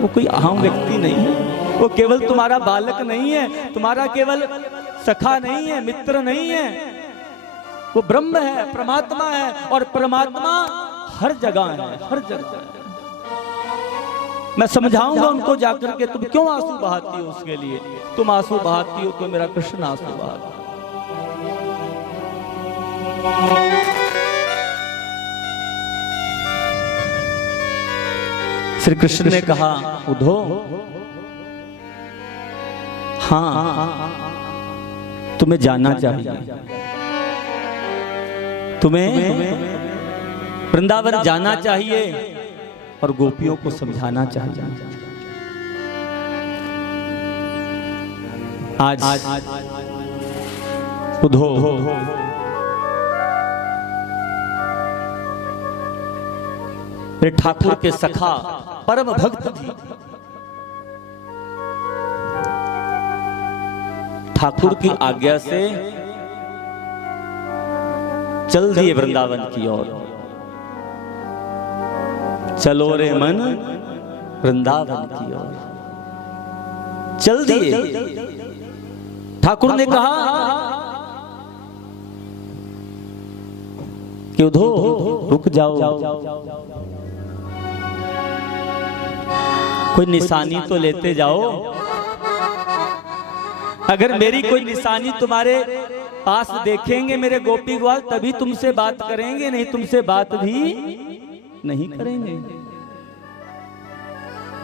वो कोई आम व्यक्ति नहीं है, वो केवल तुम्हारा बालक नहीं है, तुम्हारा केवल सखा नहीं है, मित्र नहीं है, वो ब्रह्म है, परमात्मा है। और परमात्मा हर जगह है, हर जगह है। मैं समझाऊंगा उनको जाकर के, तुम क्यों आंसू बहाती हो उसके लिए, तुम आंसू बहाती हो तो मेरा कृष्ण आंसू बहाता। श्री कृष्ण ने कहा, उद्धो, हाँ तुम्हें जाना चाहिए, तुम्हें वृंदावन जाना चाहिए और गोपियों को समझाना चाहिए। आज उद्धो मेरे ठाकुर के सखा परम भक्त थी, ठाकुर की आज्ञा से चल दिए वृंदावन की ओर। चलो रे मन वृंदावन की ओर चल दिए। ठाकुर ने कहा कि उद्धो रुक जाओ, कोई निशानी तो लेते जाओ। अगर मेरी कोई निशानी तुम्हारे पास देखेंगे मेरे गोपी ग्वाल, तभी तुमसे बात करेंगे, नहीं तुमसे बात भी नहीं करेंगे।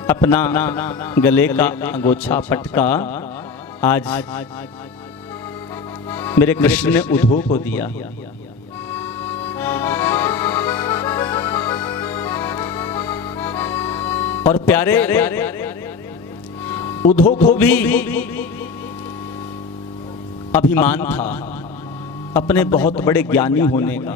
अपना गले का अंगोछा पटका आज मेरे कृष्ण ने उद्धो को दिया। और प्यारे उद्धो को भी अभिमान था अपने बहुत बड़े ज्ञानी होने का।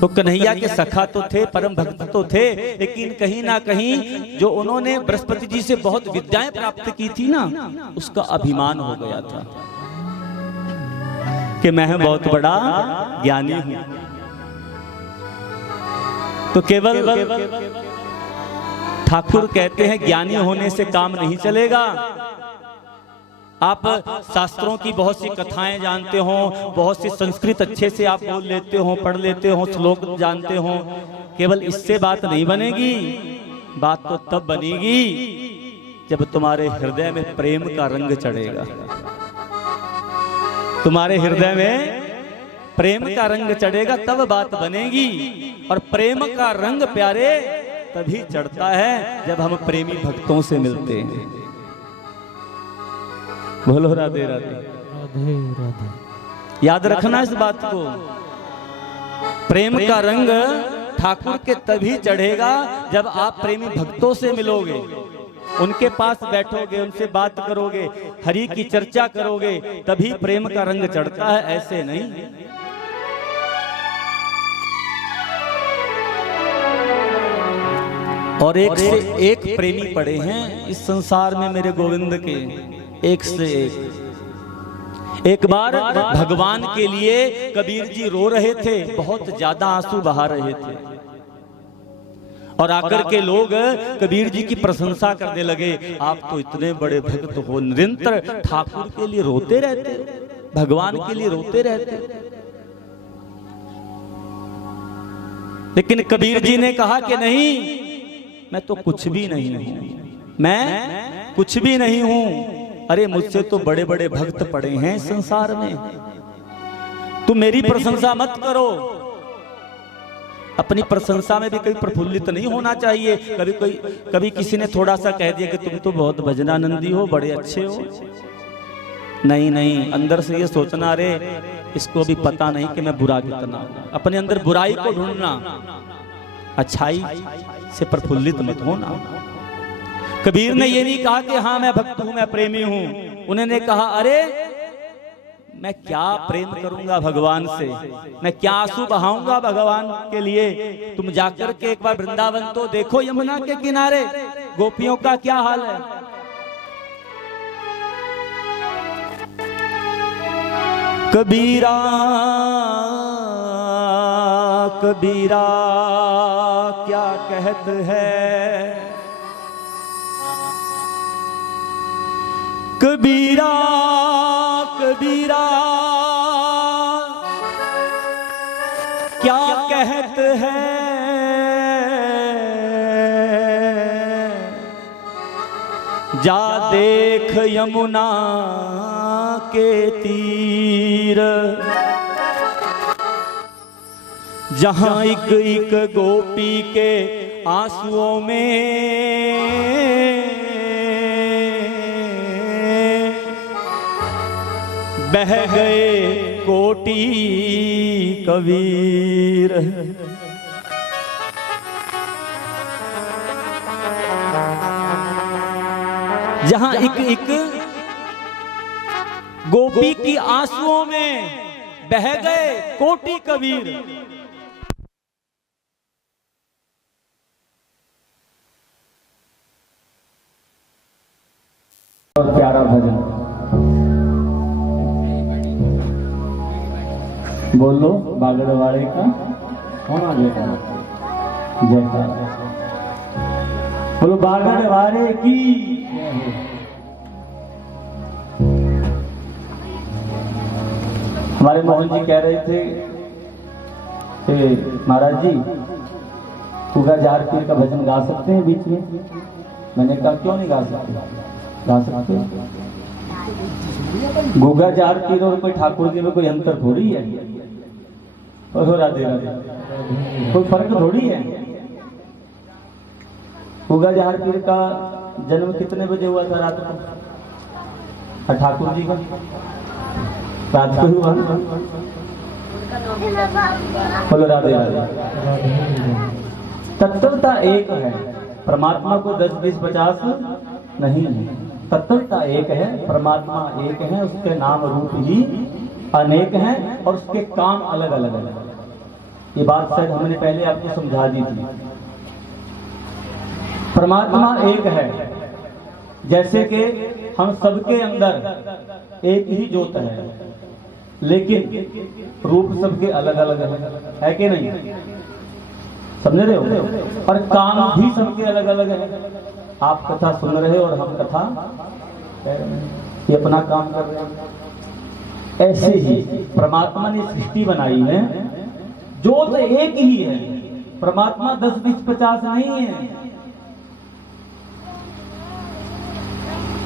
तो कन्हैया के सखा तो थे, परम भक्त तो थे, लेकिन कहीं ना कहीं जो उन्होंने बृहस्पति जी से बहुत विद्याएं प्राप्त की थी ना, उसका अभिमान हो गया था कि मैं बहुत बड़ा ज्ञानी हूं। तो केवल ठाकुर कहते हैं ज्ञानी होने से काम नहीं चलेगा। आप शास्त्रों की बहुत सी कथाएं जानते हो, बहुत सी संस्कृत अच्छे से आप बोल लेते हो, पढ़ लेते हो, श्लोक जानते हो, केवल इससे बात नहीं बनेगी। बात तो तब बनेगी जब तुम्हारे हृदय में प्रेम का रंग चढ़ेगा। तुम्हारे हृदय में प्रेम का रंग चढ़ेगा तब बात बनेगी। और प्रेम का रंग प्यारे तभी चढ़ता है जब हम प्रेमी भक्तों से मिलते हैं। बोलो राधे राधे, राधे राधे। याद रखना इस बात को, प्रेम का रंग ठाकुर के तभी चढ़ेगा जब आप प्रेमी भक्तों से मिलोगे, उनके पास बैठोगे, उनसे बात करोगे, हरि की चर्चा करोगे, तभी प्रेम का रंग चढ़ता है, ऐसे नहीं। और एक से एक प्रेमी पड़े हैं इस संसार में मेरे गोविंद के, एक से एक बार भगवान के लिए कबीर जी रो रहे थे, बहुत ज्यादा आंसू बहा रहे थे। और आकर के लोग कबीर जी की प्रशंसा करने लगे, आप तो इतने बड़े भक्त हो, निरंतर ठाकुर के लिए रोते रहते, भगवान के लिए रोते रहते। लेकिन कबीर जी ने कहा कि नहीं, मैं तो कुछ भी नहीं हूं, मैं कुछ भी नहीं हूं। अरे मुझसे तो बड़े बड़े भक्त पड़े हैं संसार में, तुम मेरी प्रशंसा मत करो। अपनी प्रशंसा में भी कभी प्रफुल्लित नहीं होना चाहिए। कभी किसी ने थोड़ा सा कह दिया कि तुम तो बहुत भजनानंदी हो, बड़े अच्छे हो, नहीं नहीं, अंदर से ये सोचना, अरे इसको भी पता नहीं कि मैं बुरा कितना हूं। अपने अंदर बुराई को ढूंढना, अच्छाई से प्रफुल्लित मत होना। कबीर ने ये नहीं कहा कि हाँ मैं भक्त हूं, मैं प्रेमी हूं। उन्होंने कहा, अरे मैं क्या प्रेम करूंगा भगवान से, मैं क्या आंसू बहाऊंगा भगवान के लिए। तुम जाकर के एक बार वृंदावन तो देखो, यमुना के किनारे गोपियों का क्या हाल है। कबीरा कबीरा क्या कहत है, कबीरा कबीरा क्या कहते हैं, जा देख यमुना के तीर, जहां एक एक गोपी के आंसुओं में बह गए कोटि कबीर। जहां एक एक गोपी की आंसुओं में बह गए कोटि कबीर। और प्यारा भजन बोलो बागड़वाड़े का कौन आ गया जयकारा। बोलो बागड़वाड़े की। हमारे मोहन जी कह रहे थे कि महाराज जी पूरा जार पीर का भजन गा सकते हैं बीच में। मैंने कहा क्यों नहीं गा सकते, गा सकते। गुगा जार पीर और कोई ठाकुर जी में कोई अंतर थोड़ी है। राधे राधे, कोई फर्क थोड़ी है। गुगा जार पीर का जन्म कितने बजे हुआ था रात को, और ठाकुर जी का रात को हुआ। बोलो राधे राधे। तत्वता एक है, परमात्मा को 10 20 50 नहीं है। तत्वता एक है, परमात्मा एक है, उसके नाम रूप ही अनेक हैं और उसके काम अलग अलग है। ये बात शायद हमने पहले आपको समझा दी थी। परमात्मा एक है, जैसे कि हम सबके अंदर एक ही ज्योत है, लेकिन रूप सबके अलग अलग है कि नहीं, समझ रहे हो। और काम भी सबके अलग अलग है। आप कथा सुन रहे हो और हम कथा ये अपना काम कर रहे हैं। ऐसे ही परमात्मा ने सृष्टि बनाई है, ज्योत एक ही है। परमात्मा 10 20 50 नहीं है,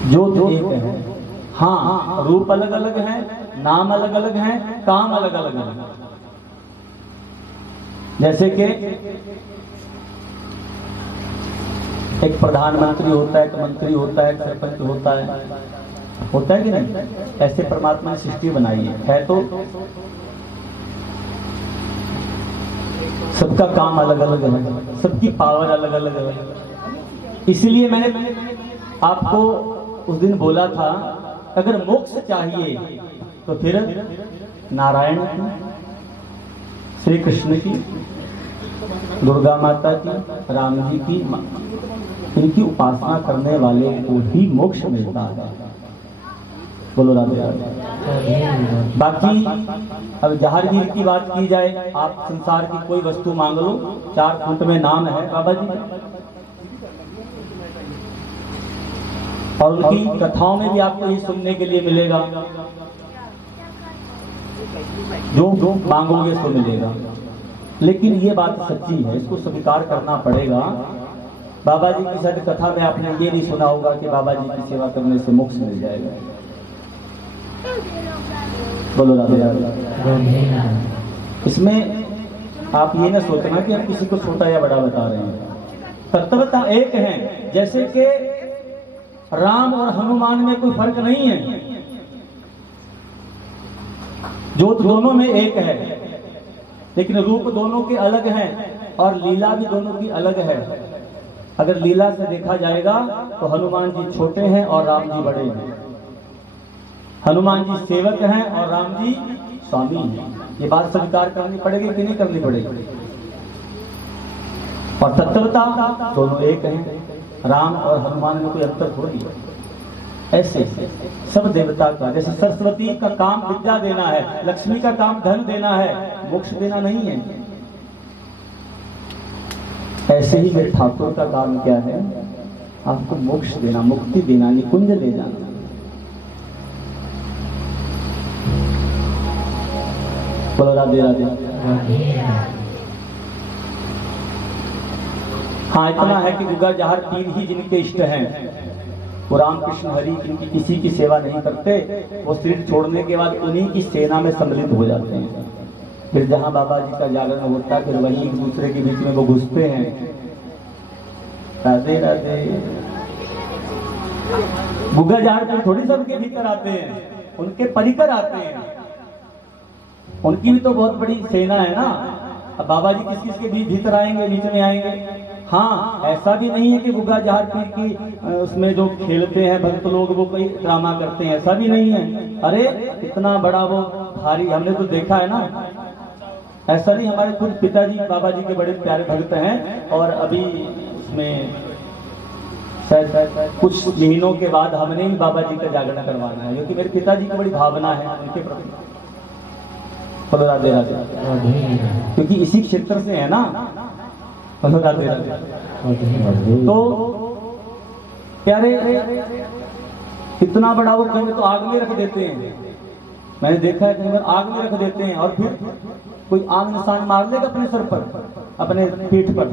ज्योत एक है। हाँ, रूप अलग अलग है, नाम अलग अलग है, काम अलग अलग है। जैसे कि एक प्रधानमंत्री होता है, एक मंत्री होता है, एक सरपंच होता है कि नहीं। ऐसे परमात्मा ने सृष्टि बनाई है तो सबका काम अलग अलग है, सबकी पावर अलग अलग है। इसलिए मैंने आपको उस दिन बोला था, अगर मोक्ष चाहिए तो फिर नारायण की, श्री कृष्ण की, दुर्गा माता की, राम जी की, इनकी उपासना करने वाले को ही मोक्ष मिलता है। बोलो राधे राधे। बाकी अब जहांगीर की बात की जाए, आप संसार की कोई वस्तु मांग लो, 4 फुट में नाम है बाबा जी, और उनकी कथाओं में भी आपको ये सुनने के लिए मिलेगा, जो मांगोगे सो मिलेगा। लेकिन ये बात सच्ची है, इसको स्वीकार करना पड़ेगा। बाबा जी की शायद कथा में आपने ये नहीं सुना होगा कि बाबा जी की सेवा करने से मोक्ष मिल जाएगा। बोलो राधे राधे। इसमें आप ये ना सोचना कि आप किसी को छोटा या बड़ा बता रहे हैं। तत्वता एक है, जैसे कि राम और हनुमान में कोई फर्क नहीं है, ज्योत दोनों में एक है, लेकिन रूप दोनों के अलग हैं और लीला भी दोनों की अलग है। अगर लीला से देखा जाएगा तो हनुमान जी छोटे हैं और राम जी बड़े हैं। हनुमान जी सेवक हैं और राम जी स्वामी हैं। ये बात स्वीकार करनी पड़ेगी कि नहीं करनी पड़ेगी। और तत्वता दोनों एक हैं, राम और हनुमान में कोई अंतर थोड़ी है। ऐसे सब देवता का, जैसे सरस्वती का काम विद्या देना है, लक्ष्मी का काम धन देना है, मोक्ष देना नहीं है। ऐसे ही मेरे ठाकुर का काम क्या है, आपको मोक्ष देना, मुक्ति देना, निकुंज ले जाना। बोलो राधे राधे। हाँ, इतना है कि गुगा जहर पीर ही जिनके इष्ट हैं, वो रामकृष्ण हरि जिनकी किसी की सेवा नहीं करते, वो शरीर छोड़ने के बाद उन्हीं की सेना में सम्मिलित हो जाते हैं। फिर जहाँ बाबा जी का जागरण होता है, फिर वहीं एक दूसरे के बीच में वो घुसते हैं। राधे राधे। गुगा जहर पर थोड़ी सबके भीतर आते हैं, उनके परिकर आते हैं, उनकी भी तो बहुत बड़ी सेना है ना। अब बाबा जी किस किस के भीतर आएंगे, बीच में आएंगे। हाँ, ऐसा भी नहीं है कि गुगा जहर पीर की उसमें जो खेलते हैं भक्त लोग वो कोई ड्रामा करते हैं, ऐसा भी नहीं है। अरे इतना बड़ा वो भारी, हमने तो देखा है ना। ऐसा नहीं, हमारे खुद पिताजी बाबा जी के बड़े प्यारे भक्त हैं, और अभी इसमें शायद कुछ महीनों के बाद हमने ही बाबा जी का जागरण करवाना है, क्योंकि मेरे पिताजी की बड़ी भावना है उनके प्रति। बोलो राधे राधे। क्योंकि इसी क्षेत्र से है ना। बोलो राधे राधे। तो प्यारे, इतना बड़ा वो कहीं तो आग में रख देते हैं। मैंने देखा है कहीं बार आग में रख देते हैं, और फिर कोई आग निशान मार देगा अपने सर पर, अपने पीठ पर,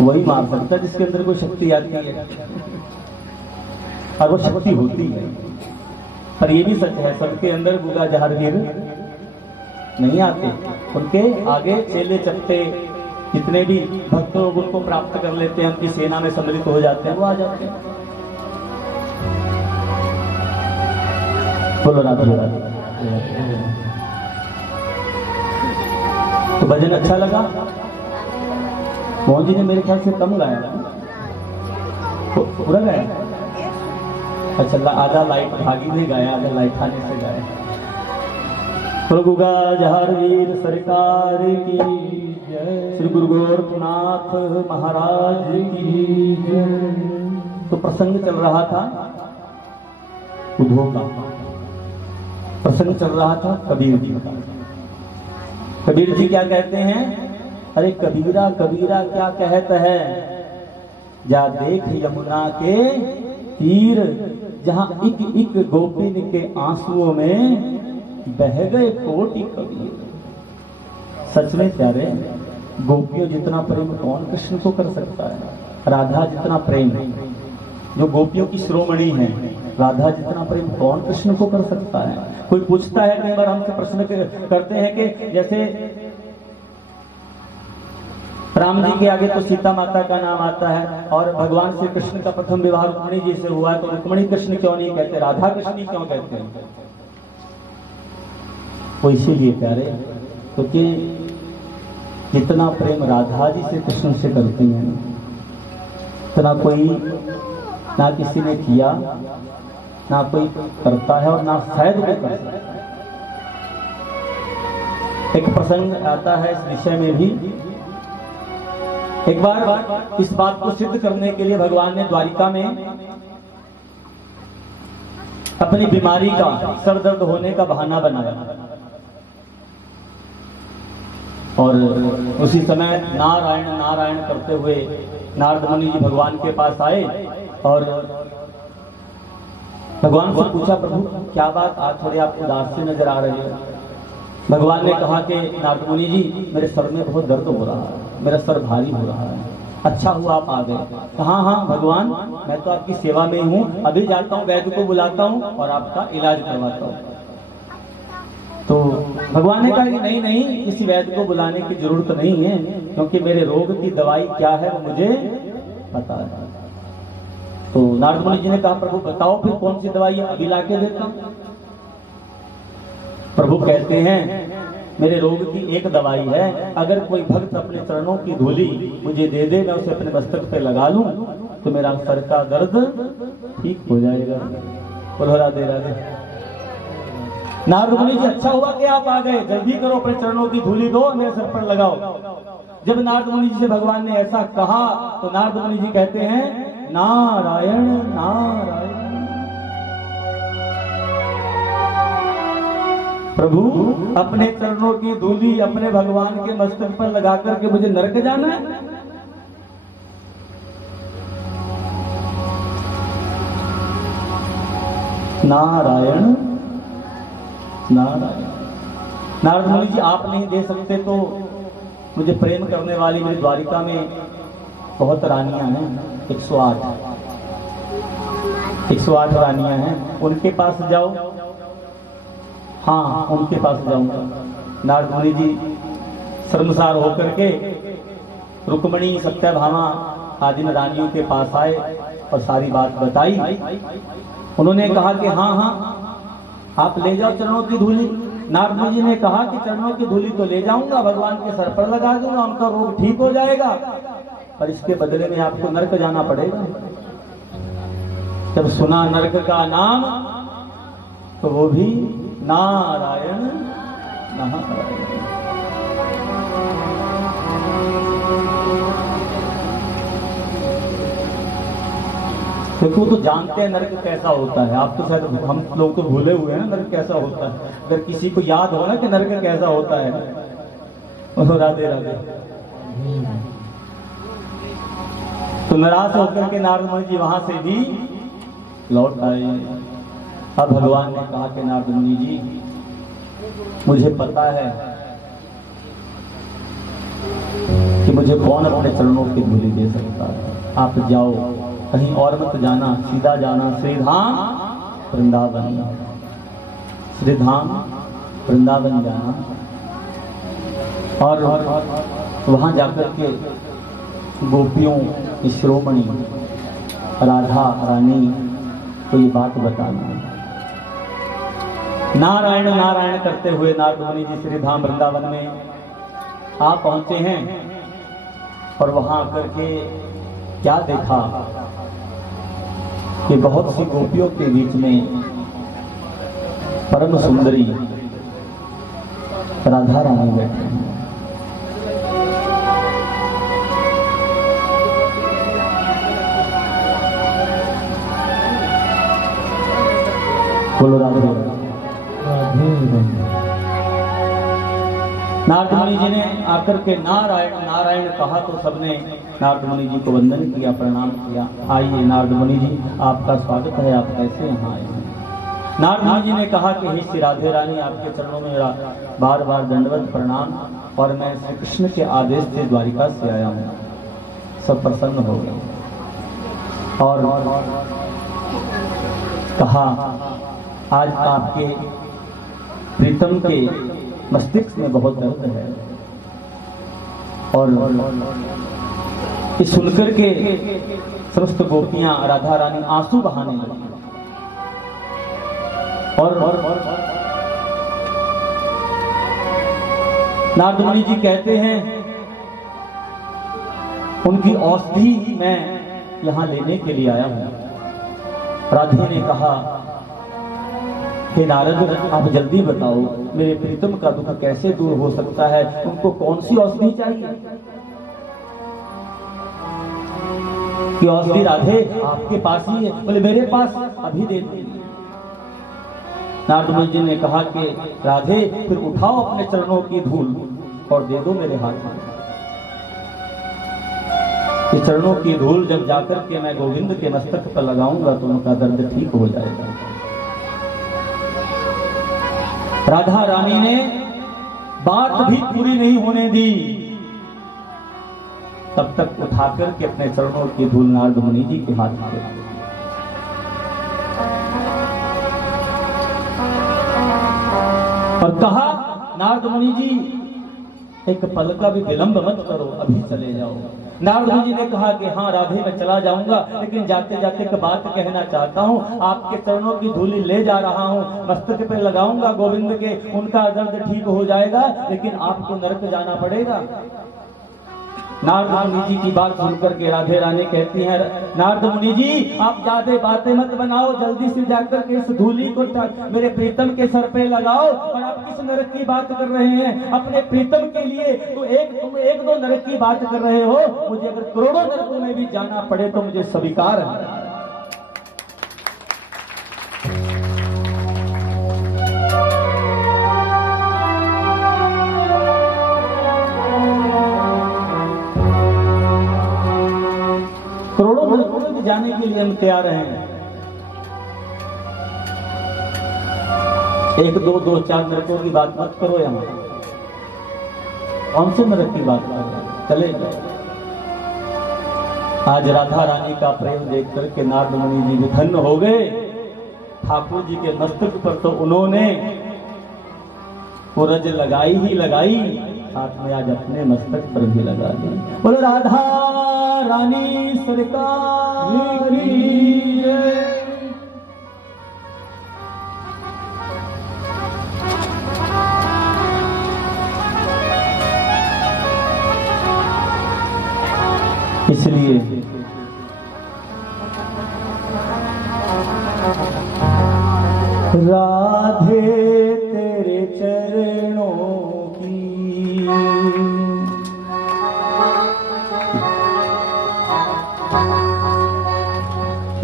वही मार सकता है जिसके अंदर कोई शक्ति आती है, और वो शक्ति होती है। पर ये भी सच है, सबके अंदर गुगा जहर वीर नहीं आते। उनके आगे चेले चपटे जितने भी भक्त लोग उनको प्राप्त कर लेते हैं, उनकी सेना में सम्मिलित हो जाते हैं, वो आ जाते हैं। बोलो राधे राधे। तो भजन अच्छा लगा? मोहन जी ने मेरे ख्याल से कम गाया, पूरा गाया। अच्छा, आधा लाइट भागी ने गाया, आधा लाइट खाने से गाया। तो गुगा जहर वीर सरकार की जय, श्री गुरु गोरखनाथ महाराज की जय। तो प्रसंग चल रहा था उद्धव का, प्रसंग चल रहा था कबीर जी का। कबीर जी क्या कहते हैं? अरे कबीरा कबीरा क्या कहत है, जा देख यमुना के तीर, जहां इक इक गोपिन के आंसुओं में बह गए कोटि कबीर। सच में प्यारे, गोपियों जितना प्रेम कौन कृष्ण को कर सकता है? राधा जितना प्रेम, जो गोपियों की शिरोमणि है, राधा जितना प्रेम कौन कृष्ण को कर सकता है? कोई पूछता है, कई बार हमसे प्रश्न करते हैं कि जैसे राम जी के आगे तो सीता माता का नाम आता है, और भगवान श्री कृष्ण का प्रथम विवाह रुक्मिणी जी से हुआ है, तो रुक्मिणी कृष्ण क्यों नहीं कहते, राधा कृष्ण क्यों कहते हैं? वो इसीलिए प्यारे, क्योंकि जितना प्रेम राधा जी से कृष्ण से करती हैं, इतना कोई ना किसी ने किया, ना कोई करता है, और ना शायद कोई कर सकता है। एक प्रसंग आता है इस विषय में भी। एक बार इस बात को सिद्ध करने के लिए भगवान ने द्वारिका में अपनी बीमारी का, सर दर्द होने का बहाना बनाया, और उसी समय नारायण नारायण करते हुए नारद मुनि जी भगवान के पास आए, और भगवान से पूछा, प्रभु क्या बात, आज थोड़े आप उदास से नजर आ रहे हैं। भगवान ने कहा कि नारद मुनि जी, मेरे सर में बहुत दर्द हो रहा है, मेरा सर भारी हो रहा है। अच्छा हुआ आप आ गए। हाँ हाँ भगवान, मैं तो आपकी सेवा में हूँ, अभी जाता हूँ, वैद्य को बुलाता हूँ और आपका इलाज करवाता हूँ। तो भगवान ने कहा कि नहीं नहीं, किसी वैद्य को बुलाने की जरूरत नहीं है, क्योंकि मेरे रोग की दवाई क्या है वो मुझे पता है। तो नारद मुनि जी ने कहा, प्रभु बताओ फिर कौन सी दवाई है, अभी ला के देता हूँ। प्रभु कहते हैं, मेरे रोग की एक दवाई है, अगर कोई भक्त अपने चरणों की धूली मुझे दे दे, मैं उसे अपने मस्तक पे लगा लूं, तो मेरा सर का दर्द ठीक हो जाएगा। बोलो राधे राधे। नारद मुनि जी, अच्छा हुआ कि आप आ गए, जल्दी करो, अपने चरणों की धूली दो, मेरे सर पर लगाओ। जब नारद मुनि जी से भगवान ने ऐसा कहा, तो नारद मुनि जी कहते हैं, नारायण नारायण। प्रभु अपने चरणों की धूली अपने भगवान के मस्तक पर लगा करके मुझे नरक जाना है? नारायण नारायण। नारद मुनि जी आप नहीं दे सकते तो मुझे प्रेम करने वाली मेरी द्वारिका में बहुत रानियां हैं, 108 रानियां हैं, उनके पास जाओ। हाँ, उनके पास जाऊंगा। नारद मुनि जी शर्मसार होकर के रुक्मणी, सत्यभामा आदि रानियों के पास आए और सारी बात बताई। उन्होंने कहा कि हाँ हाँ आप ले जाओ चरणों की धूली। नारद मुनि जी ने कहा कि चरणों की धूली तो ले जाऊंगा, भगवान के सर पर लगा दूंगा, उनका रोग ठीक हो जाएगा, पर इसके बदले में आपको नरक जाना पड़ेगा। जब सुना नरक का नाम तो वो भी नारायण नारायण। देखो तो जानते हैं नरक कैसा होता है। आप तो शायद, हम लोग तो भूले हुए हैं ना नरक कैसा होता है। अगर किसी को याद हो ना कि नरक कैसा होता है, राधे राधे। तो नाराज होकर के नारद मुनि जी वहां से भी लौट आए। अब भगवान ने कहा कि नारद मुनि जी मुझे पता है कि मुझे कौन अपने चरणों की धूली दे सकता है। आप जाओ, कहीं और मत जाना, सीधा जाना श्रीधाम वृंदावन। श्रीधाम वृंदावन जाना और वहां जाकर के गोपियों की शिरोमणि राधा रानी को ये बात बताना। नारायण नारायण करते हुए नारद मुनि जी श्रीधाम वृंदावन में आ पहुंचे हैं और वहां आकर के क्या देखा कि बहुत सी गोपियों के बीच में परम सुंदरी राधा रानी बैठे हैं। बोलो राधे राधे। नारद मुनि जी ने आकर के नारायण नारायण कहा तो सबने नारद मुनि जी को वंदन किया, प्रणाम किया। आइए नारद मुनि जी, आपका स्वागत है, आप कैसे यहाँ आए हैं? नारद मुनि जी ने कहा कि हे श्री राधे रानी, आपके चरणों में मेरा बार बार दंडवत प्रणाम, और मैं श्री कृष्ण के आदेश से द्वारिका से आया हूँ। सब प्रसन्न हो गए और कहा आज आपके प्रीतम के मस्तिष्क में बहुत दर्द है, और ये सुनकर के समस्त गोपियां राधा रानी आंसू बहाने लगी। और नारद मुनि जी कहते हैं उनकी औषधि मैं यहां लेने के लिए आया हूं। राधे ने कहा हे नारद, आप जल्दी बताओ मेरे प्रीतम का दुख कैसे दूर हो सकता है, उनको कौन सी औषधि चाहिए? कि औषधि राधे आपके पास ही है। बोले मेरे पास, अभी दे दो। नारद मुनि जी ने कहा कि राधे फिर उठाओ अपने चरणों की धूल और दे दो मेरे हाथ में। कि चरणों की धूल जब जाकर के मैं गोविंद के मस्तक पर लगाऊंगा तो उनका दर्द ठीक हो जाएगा। राधा रानी ने बात भी पूरी नहीं होने दी, तब तक उठाकर के अपने चरणों की धूल नारद मुनि जी के हाथ में और कहा नारद मुनि जी एक पल का भी विलंब मत करो, अभी चले जाओ। नारद मुनि जी ने कहा कि हाँ राधे मैं चला जाऊंगा, लेकिन जाते जाते एक बात कहना चाहता हूँ। आपके चरणों की धूली ले जा रहा हूँ, मस्तक पे लगाऊंगा गोविंद के, उनका दर्द ठीक हो जाएगा, लेकिन आपको नरक जाना पड़ेगा। नारद मुनि जी की बात सुनकर के राधे रानी कहती है नारद मुनि जी आप ज्यादा बातें मत बनाओ, जल्दी से जाकर के इस धूली को मेरे प्रीतम के सर पे लगाओ। और आप किस नरक की बात कर रहे हैं? अपने प्रीतम के लिए तो तुम एक दो नरक की बात कर रहे हो, मुझे अगर करोड़ों नरकों में भी जाना पड़े तो मुझे स्वीकार है। जाने के लिए हम तैयार हैं। एक दो दो चार नरकों की बात मत करो यहाँ। कौन से नरक की बात करो, चले जाओ। आज राधा रानी का प्रेम देख करके नारद मुनि जी विधन्न हो गए। ठाकुर जी के मस्तक पर तो उन्होंने पुरज लगाई ही लगाई, साथ में आज अपने मस्तक पर भी लगा दी। बोलो राधा रानी सरकार की जय। इसलिए राधे तेरे चरणों की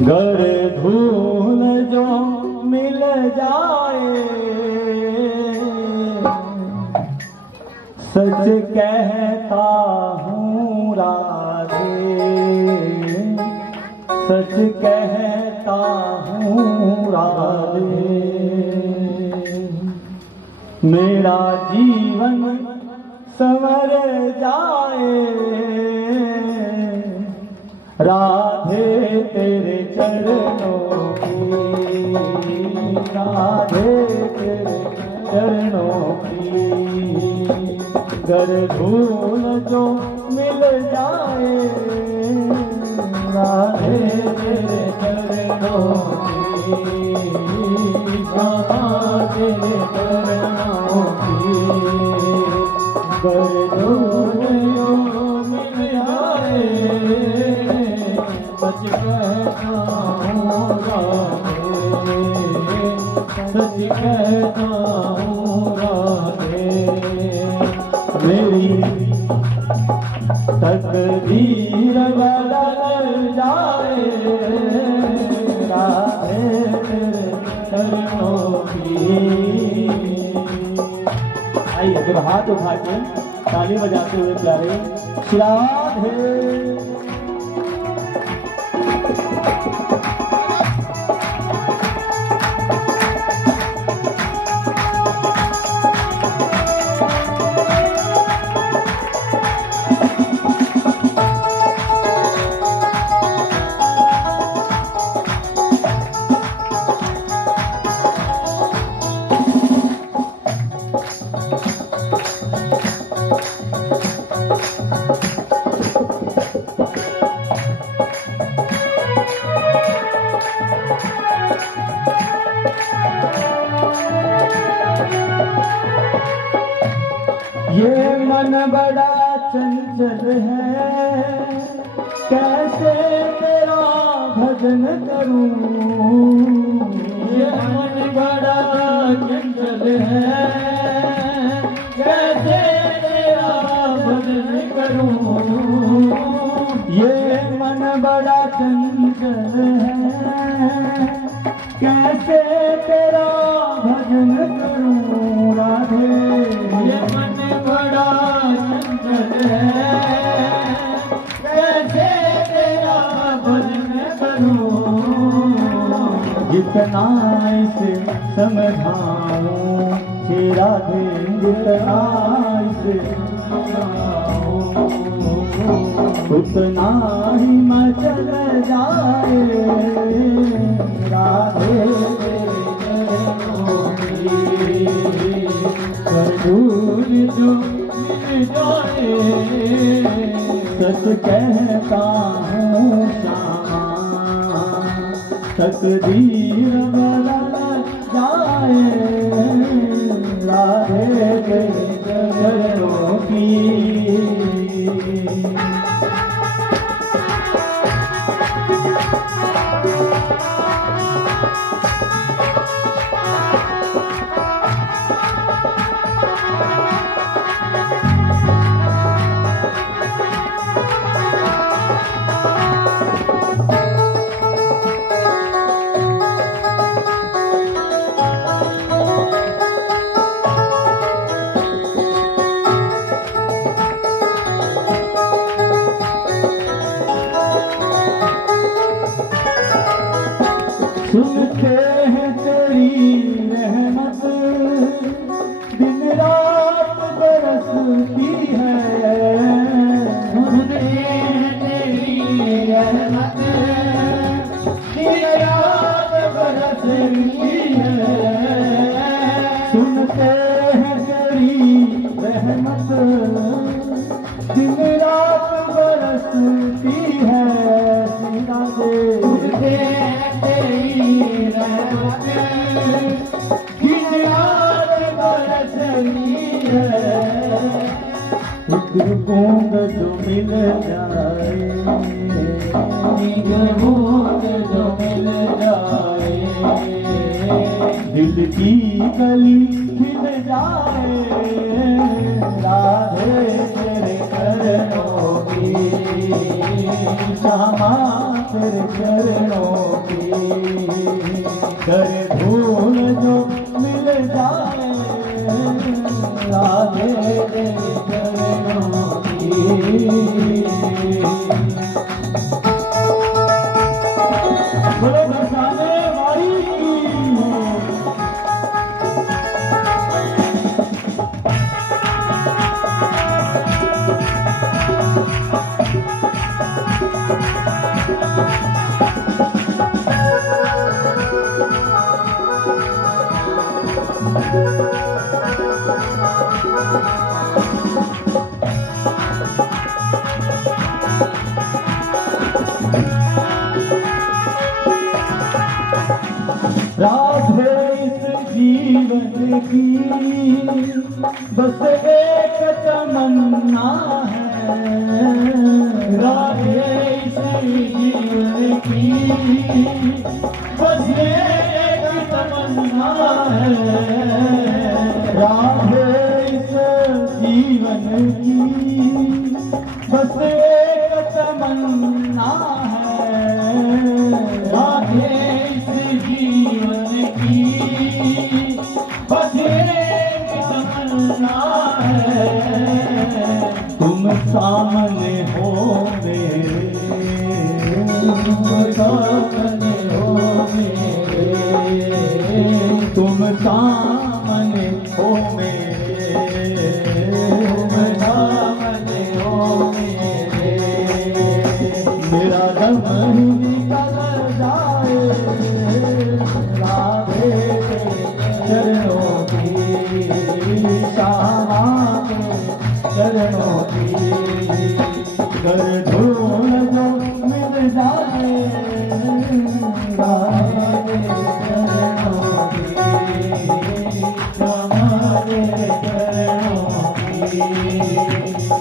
गर धूल जो मिल जाए, सच कहता हूँ राधे, सच कहता हूँ राधे। मेरा जीवन संवर जाए, राधे तेरे चरणों की, राधे तेरे चरणों की गर धूल जो मिल जाए, राधे तेरे चरणों की, राधे तेरे चरणों की गर धूल जो मिल जाए, सच कहता हूँ राधे, सच कहता हूँ राधे। मेरी तकदीर बदल जाए, राधे तेरे चरणों की। आइए जब हाथ उठा के ताली बजाते हुए प्यारे राधे। ये मन बड़ा चंचल है, कैसे तेरा भजन करूं। ये मन बड़ा चंचल है, कैसे तेरा भजन करूं। ये मन बड़ा चंचल है, कैसे तेरा भजन करूं राधे। ये मन बड़ा चंचल है, कैसे तेरा भजन करूं। जितना इसे समझाऊं हे राधे, जितना इसे समझाऊं उतना ही मचल जाए, राधे धूल जो मिल जाए, सच कहता हूँ श्यामा, तकदीर बदल जाए, राधे तेरे चरणों की। जो मिल जाए, निज भूत जो मिल जाए, दिल की गली खिल जाए, राधे तेरे चरणों की, श्यामा तेरे चरणों की, कर धूल जो मिल जाए, राधे तेरे चरणों की। बोलो बरसाने वाली की। राधे इस जीवन की बस एक तमन्ना है, राधे इस जीवन की बस एक तमन्ना है, राधे इस जीवन की बस एक तमन्ना है, राधे जीवन की बस एक तमन्ना है, तुम सामने हो मेरे, तुम सामने हो मेरे, तुम सामने हो मेरे, तुम सामने हो मेरे, मेरा दम ही निकल जाए, राधे चरणों की, श्यामा चरणों की, कर धूल जो मिल जाए, राधे चरणों की, श्यामा चरणों की,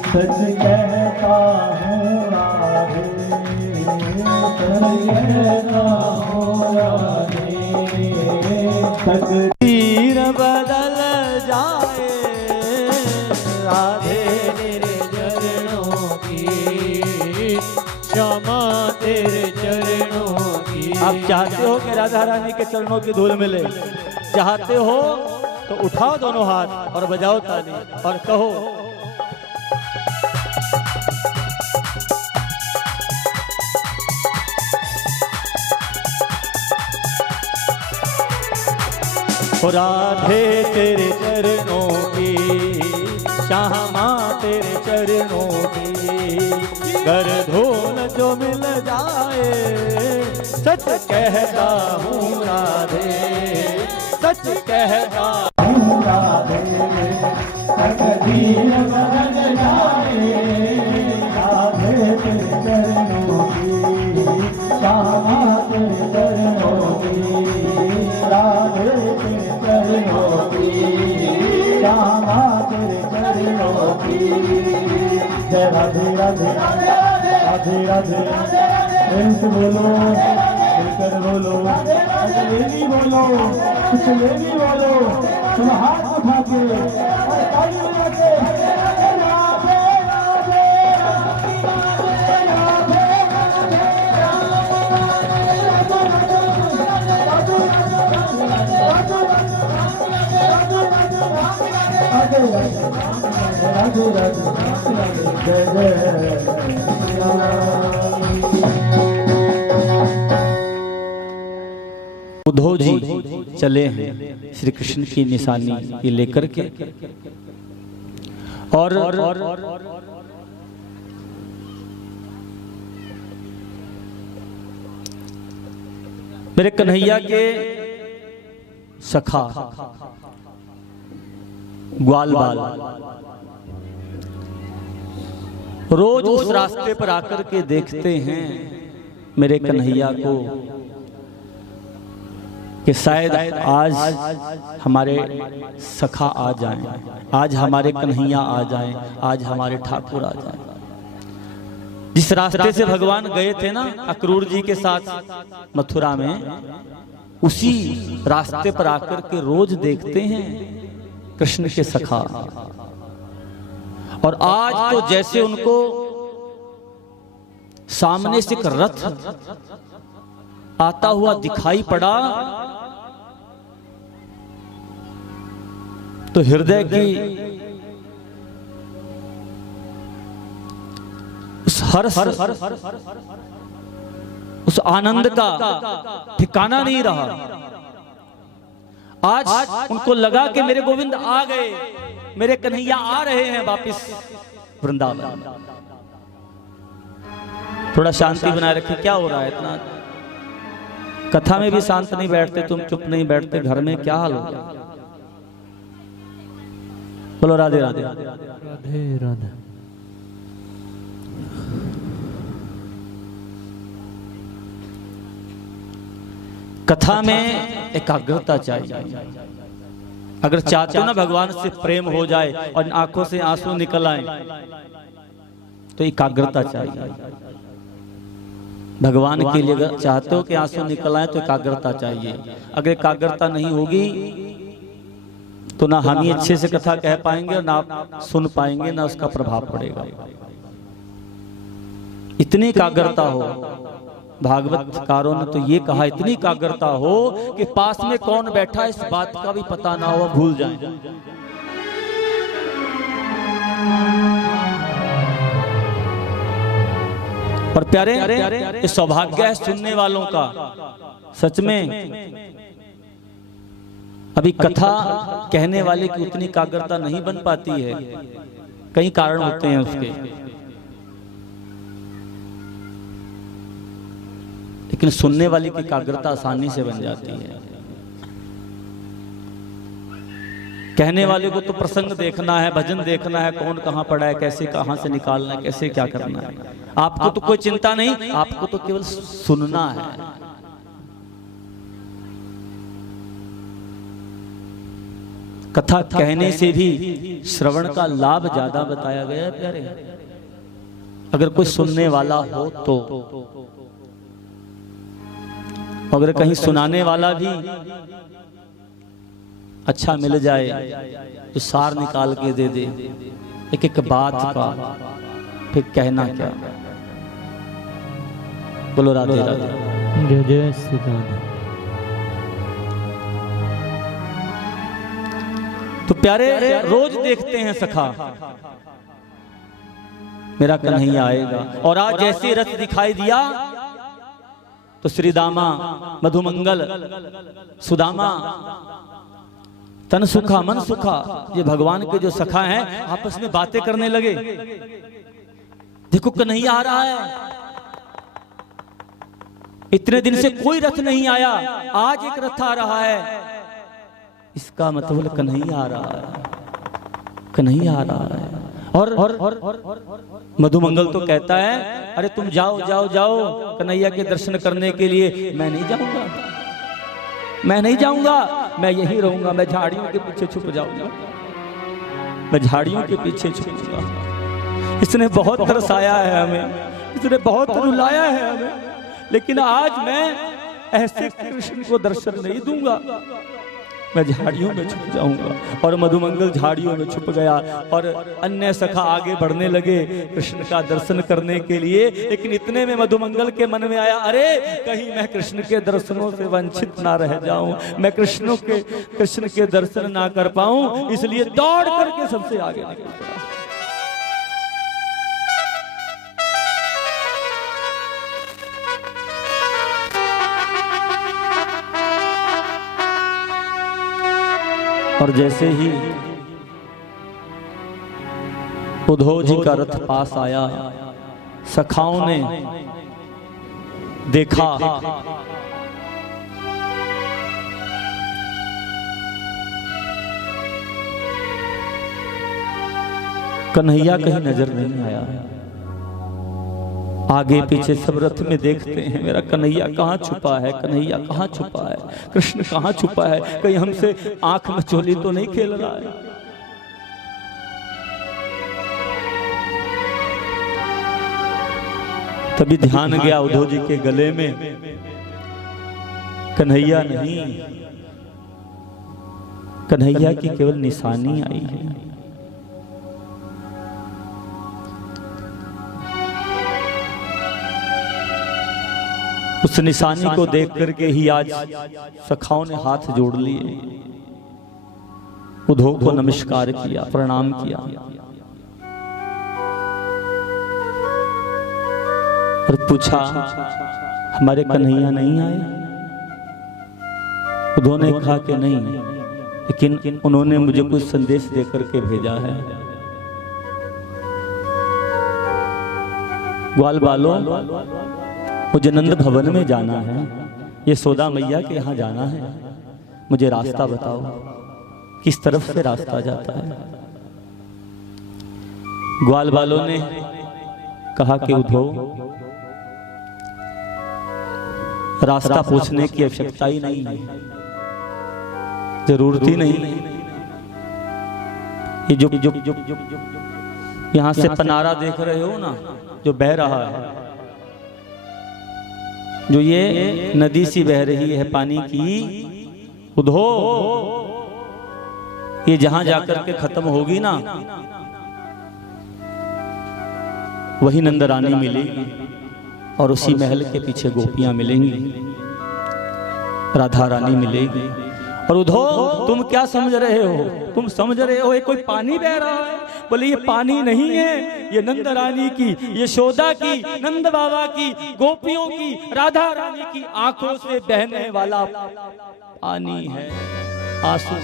सच कहता हूँ राधे, सच कहता हूँ राधे, तकदीर बदल जाए, राधे तेरे चरणों की, श्यामा तेरे चरणों की। आप चाहते हो कि राधा रानी के चरणों की धूल मिले? चाहते हो तो उठाओ दोनों हाथ और बजाओ ताली और कहो, राधे तेरे चरणों की, श्यामा तेरे चरणों की, कर धूल जो मिल जाए, सच कहता हूँ राधे, सच कहता हूँ राधे, तकदीर बदल जाए, राधे तेरे चरणों की, श्यामा तेरे चरणों की, राधे चरणों की, श्यामा तेरे चरणों की, जय राधे राधे राधे राधे, प्रेम से बोलो, मिलकर बोलो, लेनी बोलो, कुछ लेनी बोलो, तुम हाथ उठा के और ताली बजा के, राधे राधे राधे राधे जय जय उद्धव जी चले हैं श्री कृष्ण की निशानी ये लेकर के, और मेरे कन्हैया के सखा ग्वाल बाल रोज उस रास्ते पर आकर के देखते हैं मेरे कन्हैया को कि शायद आज हमारे सखा आ जाएं, आज हमारे कन्हैया आ जाएं, आज हमारे ठाकुर आ जाएं। जिस रास्ते से भगवान गए थे ना अक्रूर जी के साथ मथुरा में, उसी रास्ते पर आकर के रोज देखते हैं कृष्ण के सखा। और आज तो जैसे उनको सामने से एक रथ आता हुआ दिखाई पड़ा तो हृदय की उस हर्ष, उस आनंद का ठिकाना नहीं रहा। आज उनको लगा कि मेरे गोविंद आ गए, मेरे कन्हैया आ रहे हैं वापिस वृंदावन। थोड़ा शांति बनाए रखिए। क्या हो रहा है इतना? कथा में भी शांत नहीं बैठते, तुम चुप नहीं बैठते, घर में क्या हाल हो गया? बोलो राधे राधे राधे राधे। कथा में एकाग्रता चाहिए। अगर चाहते हो ना भगवान से प्रेम हो जाए और आंखों से आंसू निकल आए तो एकाग्रता चाहिए। भगवान के लिए अगर चाहते हो कि आंसू निकल आए तो एकाग्रता चाहिए। अगर एकाग्रता नहीं होगी तो ना हम ही अच्छे से कथा कह पाएंगे और ना आप सुन पाएंगे, ना उसका प्रभाव पड़ेगा। इतनी एकाग्रता हो, भागवतकारों ने तो ये कहा, इतनी एकाग्रता हो कि पास में कौन बैठा इस बात का भी पता ना हो, भूल जाएं। और प्यारे ये सौभाग्य है सुनने वालों का। सच में अभी कथा कहने वाले की उतनी एकाग्रता नहीं बन पाती है, कई कारण होते हैं उसके, लेकिन सुनने वाले की एकाग्रता आसानी से बन जाती है। कहने वाले को तो प्रसंग देखना है, भजन देखना है, कौन कहां पड़ा है, कैसे कहां से निकालना है, कैसे क्या करना है। आपको तो कोई चिंता नहीं, आपको तो केवल सुनना है। कथा कहने से भी श्रवण का लाभ ज्यादा बताया गया है प्यारे। अगर कोई सुनने वाला हो तो, अगर कहीं सुनाने वाला भी अच्छा मिल जाए तो सार निकाल के दे दे एक एक बात का, फिर कहना क्या। बोलो राधे राधे। जय जय श्री राधे। तो प्यारे रोज देखते हैं सखा मेरा कन्हैया आएगा। और आज जैसे रथ दिखाई दिया तो श्रीदामा, मधुमंगल, सुदामा, तन सुखा मन सुखा, ये भगवान के जो सखा हैं आपस में बातें करने लगे। देखो कन्हैया आ रहा है, इतने दिन से कोई रथ नहीं आया, आज एक रथ आ रहा है, इसका मतलब कन्हैया आ रहा है, कन्हैया आ रहा है। और मधुमंगल तो कहता है अरे तुम जाओ जाओ जाओ कन्हैया के दर्शन करने के लिए। मैं नहीं जाऊंगा, मैं नहीं जाऊंगा, मैं यही रहूंगा, मैं झाड़ियों के पीछे छुप जाऊंगा, मैं झाड़ियों के पीछे छुपूंगा। इसने बहुत तरसाया है हमें, इसने बहुत रुलाया है हमें, लेकिन आज मैं ऐसे कृष्ण को दर्शन नहीं दूंगा, मैं झाड़ियों में छुप जाऊंगा। और मधुमंगल झाड़ियों में छुप गया और अन्य सखा आगे बढ़ने लगे कृष्ण का दर्शन करने के लिए। लेकिन इतने में मधुमंगल के मन में आया, अरे कहीं मैं कृष्ण के दर्शनों से वंचित ना रह जाऊं, मैं कृष्ण के दर्शन ना कर पाऊं, इसलिए दौड़ करके सबसे आगे निकल पड़ा। और जैसे ही उद्धव जी का रथ पास आया, सखाओं ने देखा कन्हैया कहीं नजर नहीं आया। आगे पीछे सब रथ में देखते हैं मेरा कन्हैया कहाँ छुपा है, कन्हैया कहाँ छुपा है, कृष्ण कहाँ छुपा है, कहीं हमसे आंख में चोली तो नहीं खेल रहा है। तभी ध्यान गया उद्धव जी के गले में, कन्हैया नहीं, कन्हैया की केवल निशानी आई है। उस निशानी को देख करके ही आज सखाओं ने हाथ जोड़ लिए, उद्धव को नमस्कार किया, प्रणाम किया और पूछा हमारे कन्हैया नहीं आए? उद्धव ने कहा कि नहीं, लेकिन उन्होंने मुझे कुछ संदेश देकर के भेजा है। ग्वाल बालों, मुझे नंद भवन में जाना है, यशोदा मैया के यहाँ जाना है, मुझे रास्ता बताओ, किस तरफ से रास्ता जाता है? ग्वाल बालों ने कहा कि उद्धव, रास्ता पूछने की आवश्यकता ही नहीं है, जरूरत ही नहीं। ये जो यहां से पनारा देख रहे हो ना, जो बह रहा है, जो ये नदी सी बह रही है पानी की, उद्धव, ये जहां जाकर के खत्म होगी ना, वही नंदरानी मिलेगी और उसी महल के पीछे गोपियां मिलेंगी, राधा रानी मिलेगी। और उद्धव, तुम क्या समझ रहे हो? तुम समझ रहे हो ये कोई पानी बह रहा है? बोले ये पानी नहीं है, ये नंद रानी की, यशोदा की, नंद बाबा की, गोपियों की, राधा रानी की आंखों से बहने वाला पानी है, आंसू।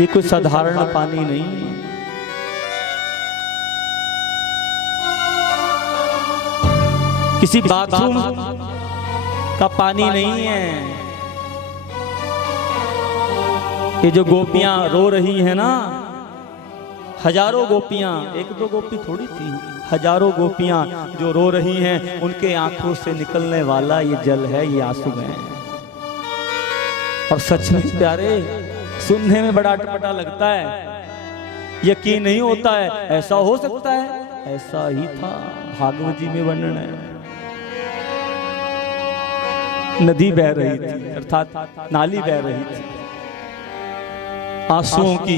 ये कोई साधारण पानी नहीं है। किसी बाथरूम का पानी नहीं है। ये जो गोपियां रो रही हैं ना, हजारों गोपियां, एक दो गोपी थोड़ी थी, हजारों गोपियां जो रो रही हैं, उनके आंखों से निकलने वाला ये जल है, ये आंसू हैं। और सच में प्यारे, सुनने में बड़ा अटपटा लगता है, यकीन नहीं होता है, ऐसा हो सकता है? ऐसा ही था, भागवत जी में वर्णन है। नदी बह रही थी, अर्थात नाली बह रही थी आंसुओं की।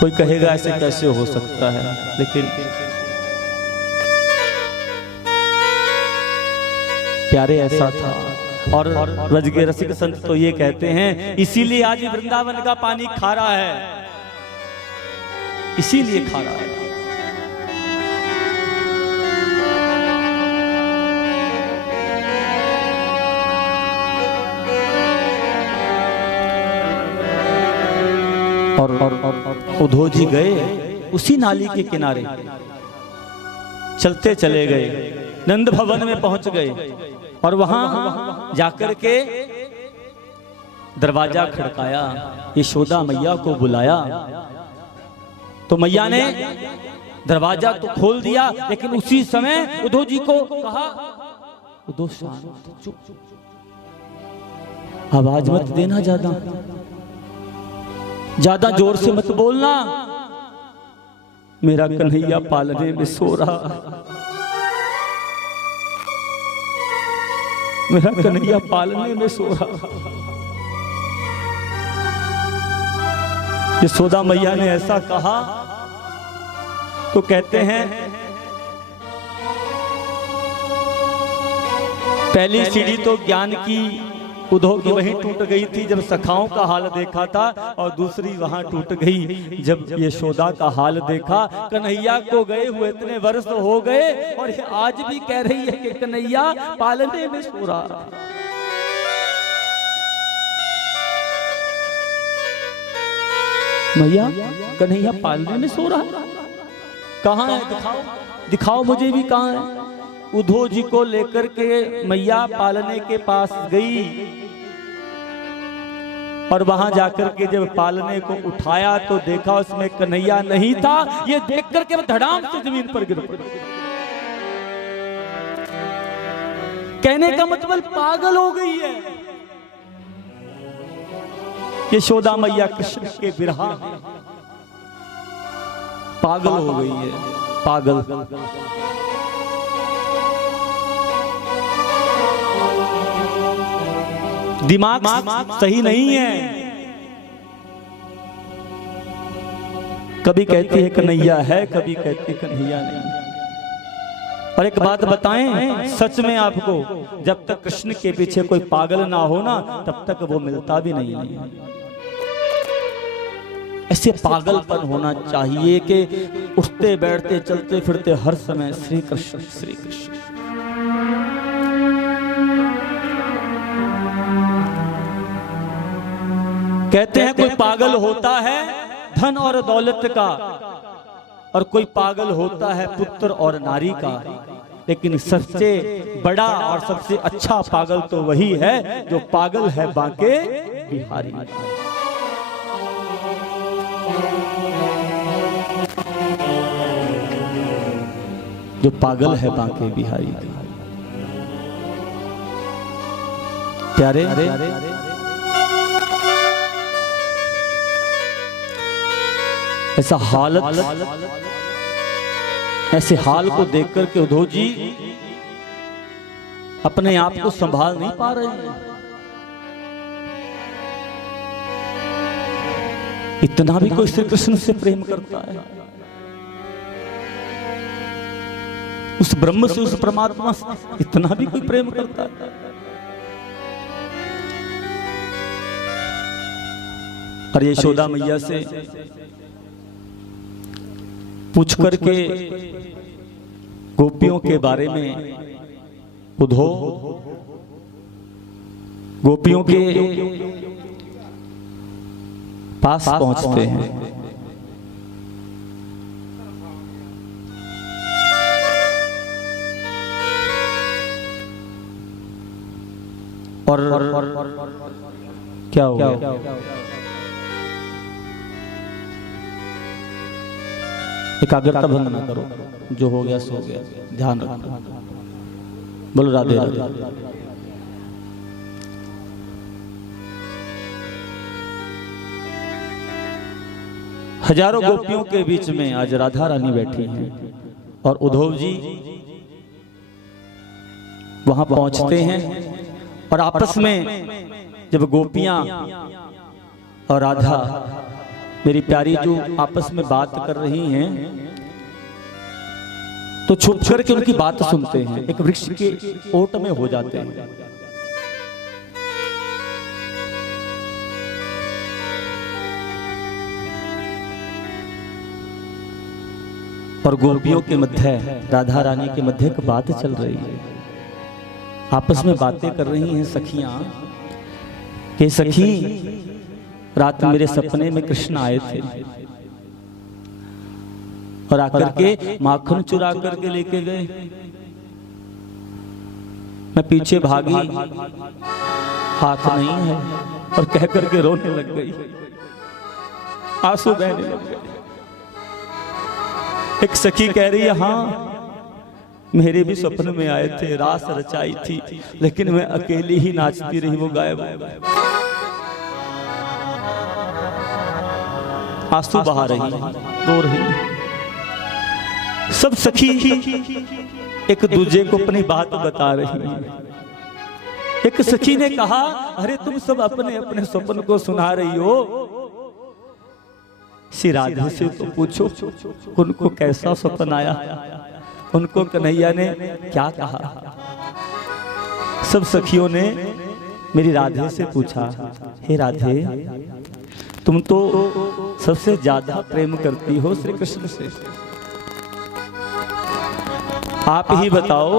कोई कहेगा ऐसे कैसे हो सकता है, लेकिन प्यारे ऐसा था। और ब्रज के रसिक संत तो ये कहते हैं, इसीलिए आज वृंदावन का पानी खारा है, इसीलिए खारा है। और उद्धव जी गए उसी नाली के किनारे, चलते चले गए, नंद भवन में पहुंच गए और वहां जाकर के दरवाजा खड़काया, यशोदा मैया को बुलाया। तो मैया ने दरवाजा तो खोल दिया, लेकिन उसी समय उद्धव जी को कहा, उद्धव शांत, चुप, आवाज मत देना, ज्यादा जोर से मत बोलना, मेरा कन्हैया पालने में सो रहा, मेरा कन्हैया पालने में सो रहा। यशोदा मैया ने ऐसा कहा तो कहते हैं पहली सीढ़ी तो ज्ञान की उद्धव की वहीं टूट गई थी जब सखाओं का हाल देखा था, और दूसरी वहां टूट गई जब यशोदा का हाल देखा। कन्हैया को गए हुए इतने वर्ष हो गए और आज भी कह रही है कि कन्हैया पालने में सो रहा। मैया, कन्हैया पालने में सो रहा, कहाँ है? दिखाओ, दिखाओ मुझे भी, कहाँ है? उद्धव जी को लेकर के मैया पालने के पास गई और वहां जाकर के जब पालने को उठाया तो देखा उसमें कन्हैया नहीं था। ये देख करके वो धड़ाम से जमीन पर गिर पड़ी। कहने का मतलब पागल हो गई है। यशोदा मैया कृष्ण के विरह पागल हो गई है, पागल। दिमाग सही नहीं है। कभी कहती है कन्हैया है, कभी कहती है कन्हैया नहीं। और एक बात बताएं, सच में आपको, जब तक कृष्ण के पीछे कोई पागल ना हो ना, तब तक वो मिलता भी नहीं है। ऐसे पागलपन होना चाहिए कि उठते बैठते चलते फिरते हर समय श्री कृष्ण श्री कृष्ण। कहते हैं कोई पागल होता है धन और दौलत का, और कोई पागल होता है पुत्र और नारी का, लेकिन सबसे बड़ा और सबसे अच्छा पागल तो वही है जो पागल है बांके बिहारी। जो पागल है बांके बिहारी। प्यारे, ऐसा हालत, ऐसे हाल को देख करके उद्धव जी अपने आप को संभाल नहीं पा रहे हैं। इतना भी कोई श्री कृष्ण से प्रेम करता है, उस ब्रह्म से, उस परमात्मा से इतना भी कोई प्रेम करता है? और यशोदा मैया से पूछ करके गोपियों के बारे में उद्धव गोपियों के पास पहुंचते हैं। और क्या हो गया? एकाग्रता भंग ना करो, जो हो गया सो हो गया, ध्यान रखना। बोलो राधे राधे। हजारों गोपियों के बीच में आज राधा रानी बैठी हैं और उद्धव जी वहां पहुंचते हैं और आपस में जब गोपियां और राधा मेरी प्यारी जो आपस में बात कर रही हैं तो छुप करके उनकी बात सुनते हैं, एक वृक्ष के ओट में हो जाते हैं। और गोपियों के मध्य, राधा रानी के मध्य एक बात चल रही है, आपस में बातें कर रही हैं सखियां कि सखी रात मेरे सपने में कृष्ण आए थे और आकर के माखन चुरा करके लेके गए। मैं पीछे भागी, हाथ नहीं है, और कह करके रोने लग गई, आंसू बहने लग गए। एक सखी कह रही है हाँ मेरे भी सपने में आए थे, रास रचाई थी, लेकिन मैं अकेली ही नाचती रही, वो गायब हो गए। आंसू बहा रही, रो रही। सब सखी एक दूजे को अपनी बात बता रही है। एक सखी ने कहा अरे तुम सब अपने अपने सपन को सुना रही हो, श्री राधे से तो पूछो उनको कैसा सपन आया, उनको कन्हैया ने क्या कहा। सब सखियों ने मेरी राधे से पूछा, हे राधे तुम तो सबसे ज्यादा प्रेम करती हो श्री कृष्ण से, आप ही बताओ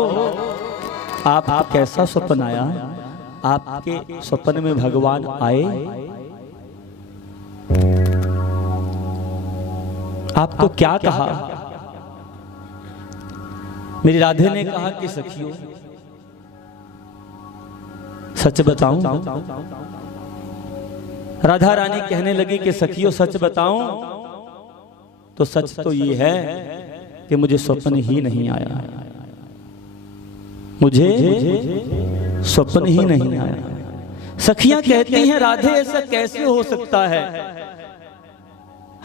आप कैसा सपन आया, आपके सपन में भगवान आए, आपको क्या कहा। मेरी राधे ने कहा कि सखियों सच बताऊं। राधा रानी कहने लगी कि सखियों सच बताऊं तो सच तो ये है कि मुझे स्वप्न ही नहीं आया, मुझे स्वप्न ही नहीं आया। सखियां कहती हैं राधे ऐसा कैसे हो सकता है,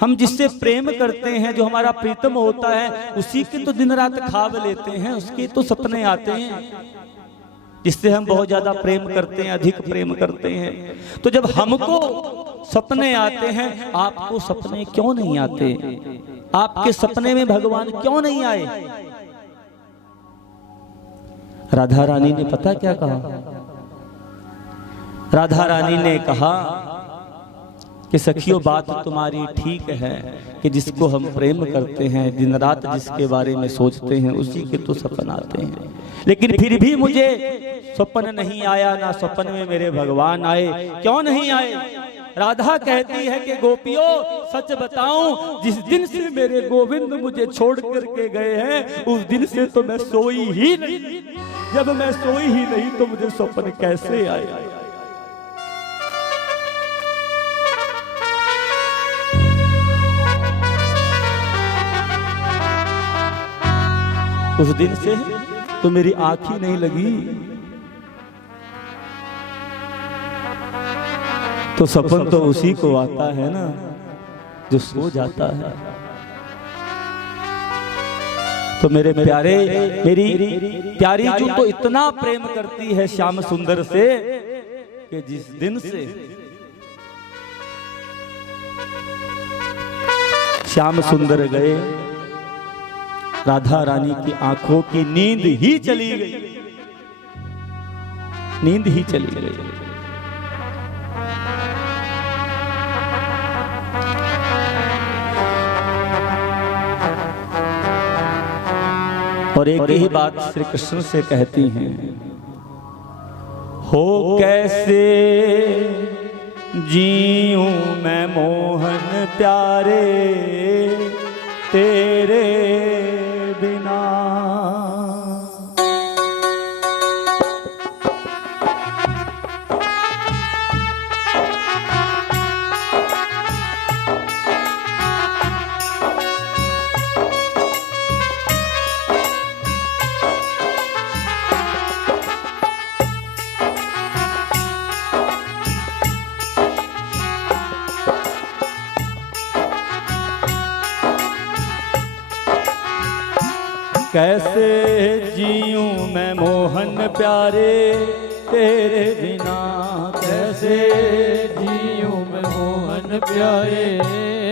हम जिससे प्रेम करते हैं, जो हमारा प्रीतम होता है, उसी के तो दिन रात ख्वाब लेते हैं, उसके तो सपने आते हैं, जिससे हम बहुत ज्यादा प्रेम करते हैं, अधिक प्रेम करते हैं। तो जब हमको सपने आते हैं, आपको सपने क्यों नहीं आते? आपके सपने में भगवान क्यों नहीं आए? राधा रानी ने पता क्या कहा? राधा रानी ने कहा कि सखियों बात तुम्हारी ठीक है कि जिसको हम प्रेम करते हैं, दिन रात जिसके बारे में सोचते हैं, उसी के तो सपन आते हैं, लेकिन फिर भी मुझे सपन नहीं आया, ना सपन में मेरे भगवान आए। क्यों नहीं आए? राधा कहती है कि गोपियों सच बताऊं, जिस दिन से मेरे गोविंद मुझे छोड़ करके गए हैं, उस दिन से तो मैं सोई ही नहीं। जब मैं सोई ही नहीं तो मुझे सपन कैसे आए? उस दिन से तो मेरी आंख ही नहीं लगी, तो सपन तो उसी को आता है ना जो सो जाता है। तो मेरे प्यारे, मेरी प्यारी जू तो इतना प्रेम करती है श्याम सुंदर से कि जिस दिन से श्याम सुंदर गए, राधा रानी की आंखों की नींद ही चली गई, नींद ही चली गई। और एक ही बात श्री कृष्ण से कहती हैं, हो कैसे जीऊं मैं मोहन प्यारे तेरे बिना। कैसे जीऊं मैं मोहन प्यारे तेरे बिना, कैसे जीऊं मैं मोहन प्यारे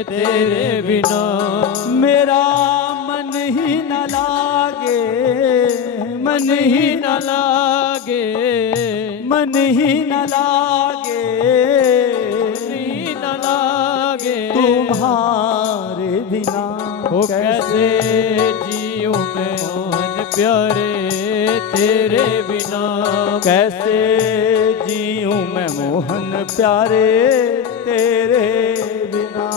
तेरे बिना। मेरा मन ही न लागे, मन ही न लागे, मन ही न लागे, न लागे तुम्हारे बिना। हो कैसे जीऊं मैं मोहन प्यारे तेरे बिना, कैसे जीऊं मैं मोहन प्यारे तेरे बिना।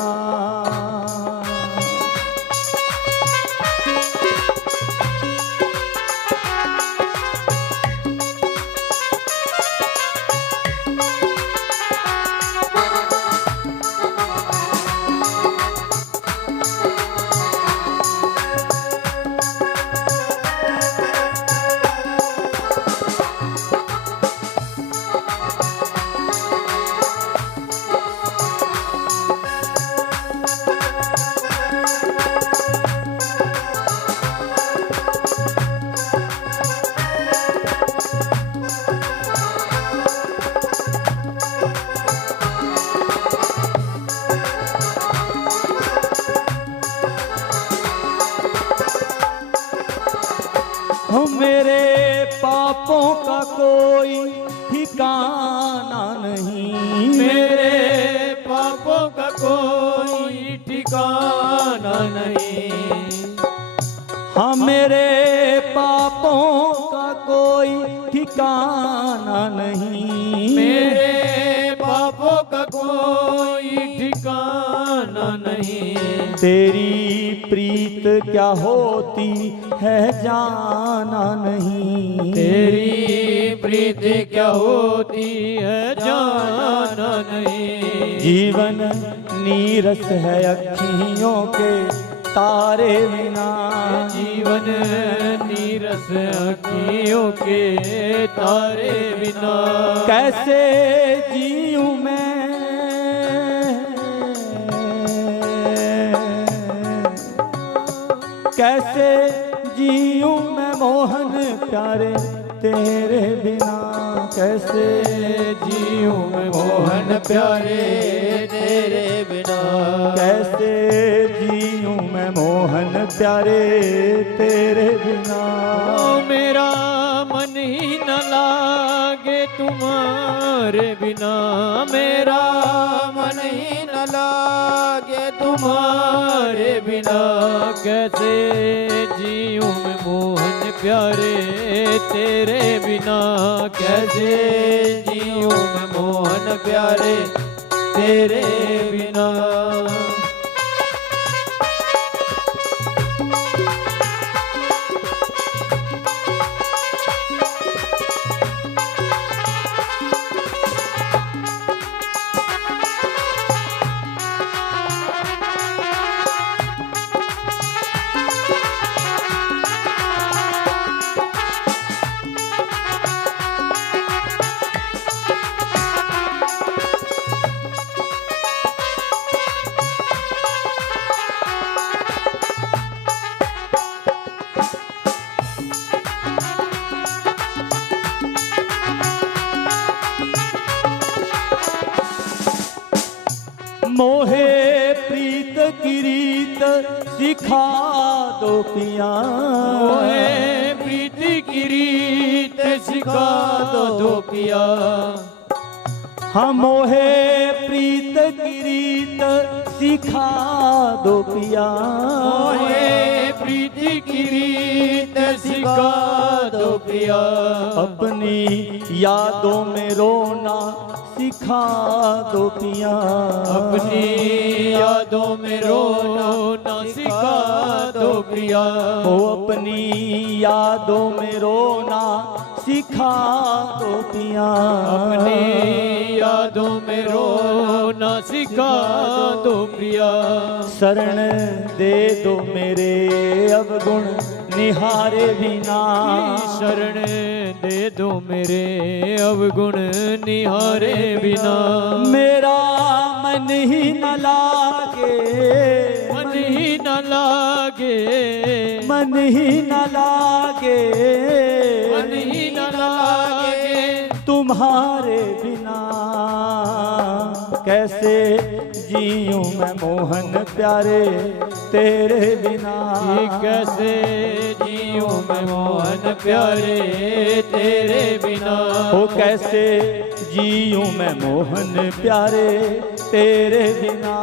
मेरे पापों का कोई ठिकाना नहीं, मेरे पापों का कोई ठिकाना नहीं। हाँ मेरे पापों का कोई ठिकाना नहीं, मेरे पापों का कोई ठिकाना नहीं। तेरी प्रीत क्या होती है जाना नहीं, तेरी प्रीत क्या होती है जाना नहीं। जीवन नीरस है अखियों के तारे बिना। जीवन नीरस अखियों के तारे बिना। कैसे जीऊं मैं कैसे जीऊं मैं मोहन प्यारे तेरे बिना। कैसे जीऊं मैं मोहन प्यारे तेरे बिना। कैसे जीऊं मैं मोहन प्यारे तेरे बिना। मेरा मन ही न लागे तुम्हारे बिना। मेरा मन ही न लागे तुम्हारे बिना। कैसे जीऊं मैं मोहन प्यारे तेरे बिना। कैसे जीऊं मैं मोहन प्यारे तेरे बिना। मोहे प्रीत की रीत सिखा दो पिया। मोहे प्रीत की रीत सिखा दो पिया। हाँ मोहे प्रीत की रीत सिखा दो पिया। मोहे प्रीत की रीत सिखा दो पिया। अपनी यादों में रोना सिखा दो पिया। अपनी यादों में रोना सिखा दो पिया। ओ अपनी यादों में रोना सिखा दो पिया। अपनी यादों में रोना सिखा दो पिया। शरण दे दो मेरे अवगुण निहारे बिना। शरण दे दो मेरे अवगुण निहारे बिना। मेरा मन ही न लागे मन ही न लागे। मन ही न लागे मन ही न लागे तुम्हारे बिना। कैसे जीऊं मैं मोहन प्यारे तेरे बिना। कैसे जीऊं मैं मोहन प्यारे तेरे बिना। ओ कैसे जीऊं मैं मोहन प्यारे तेरे बिना।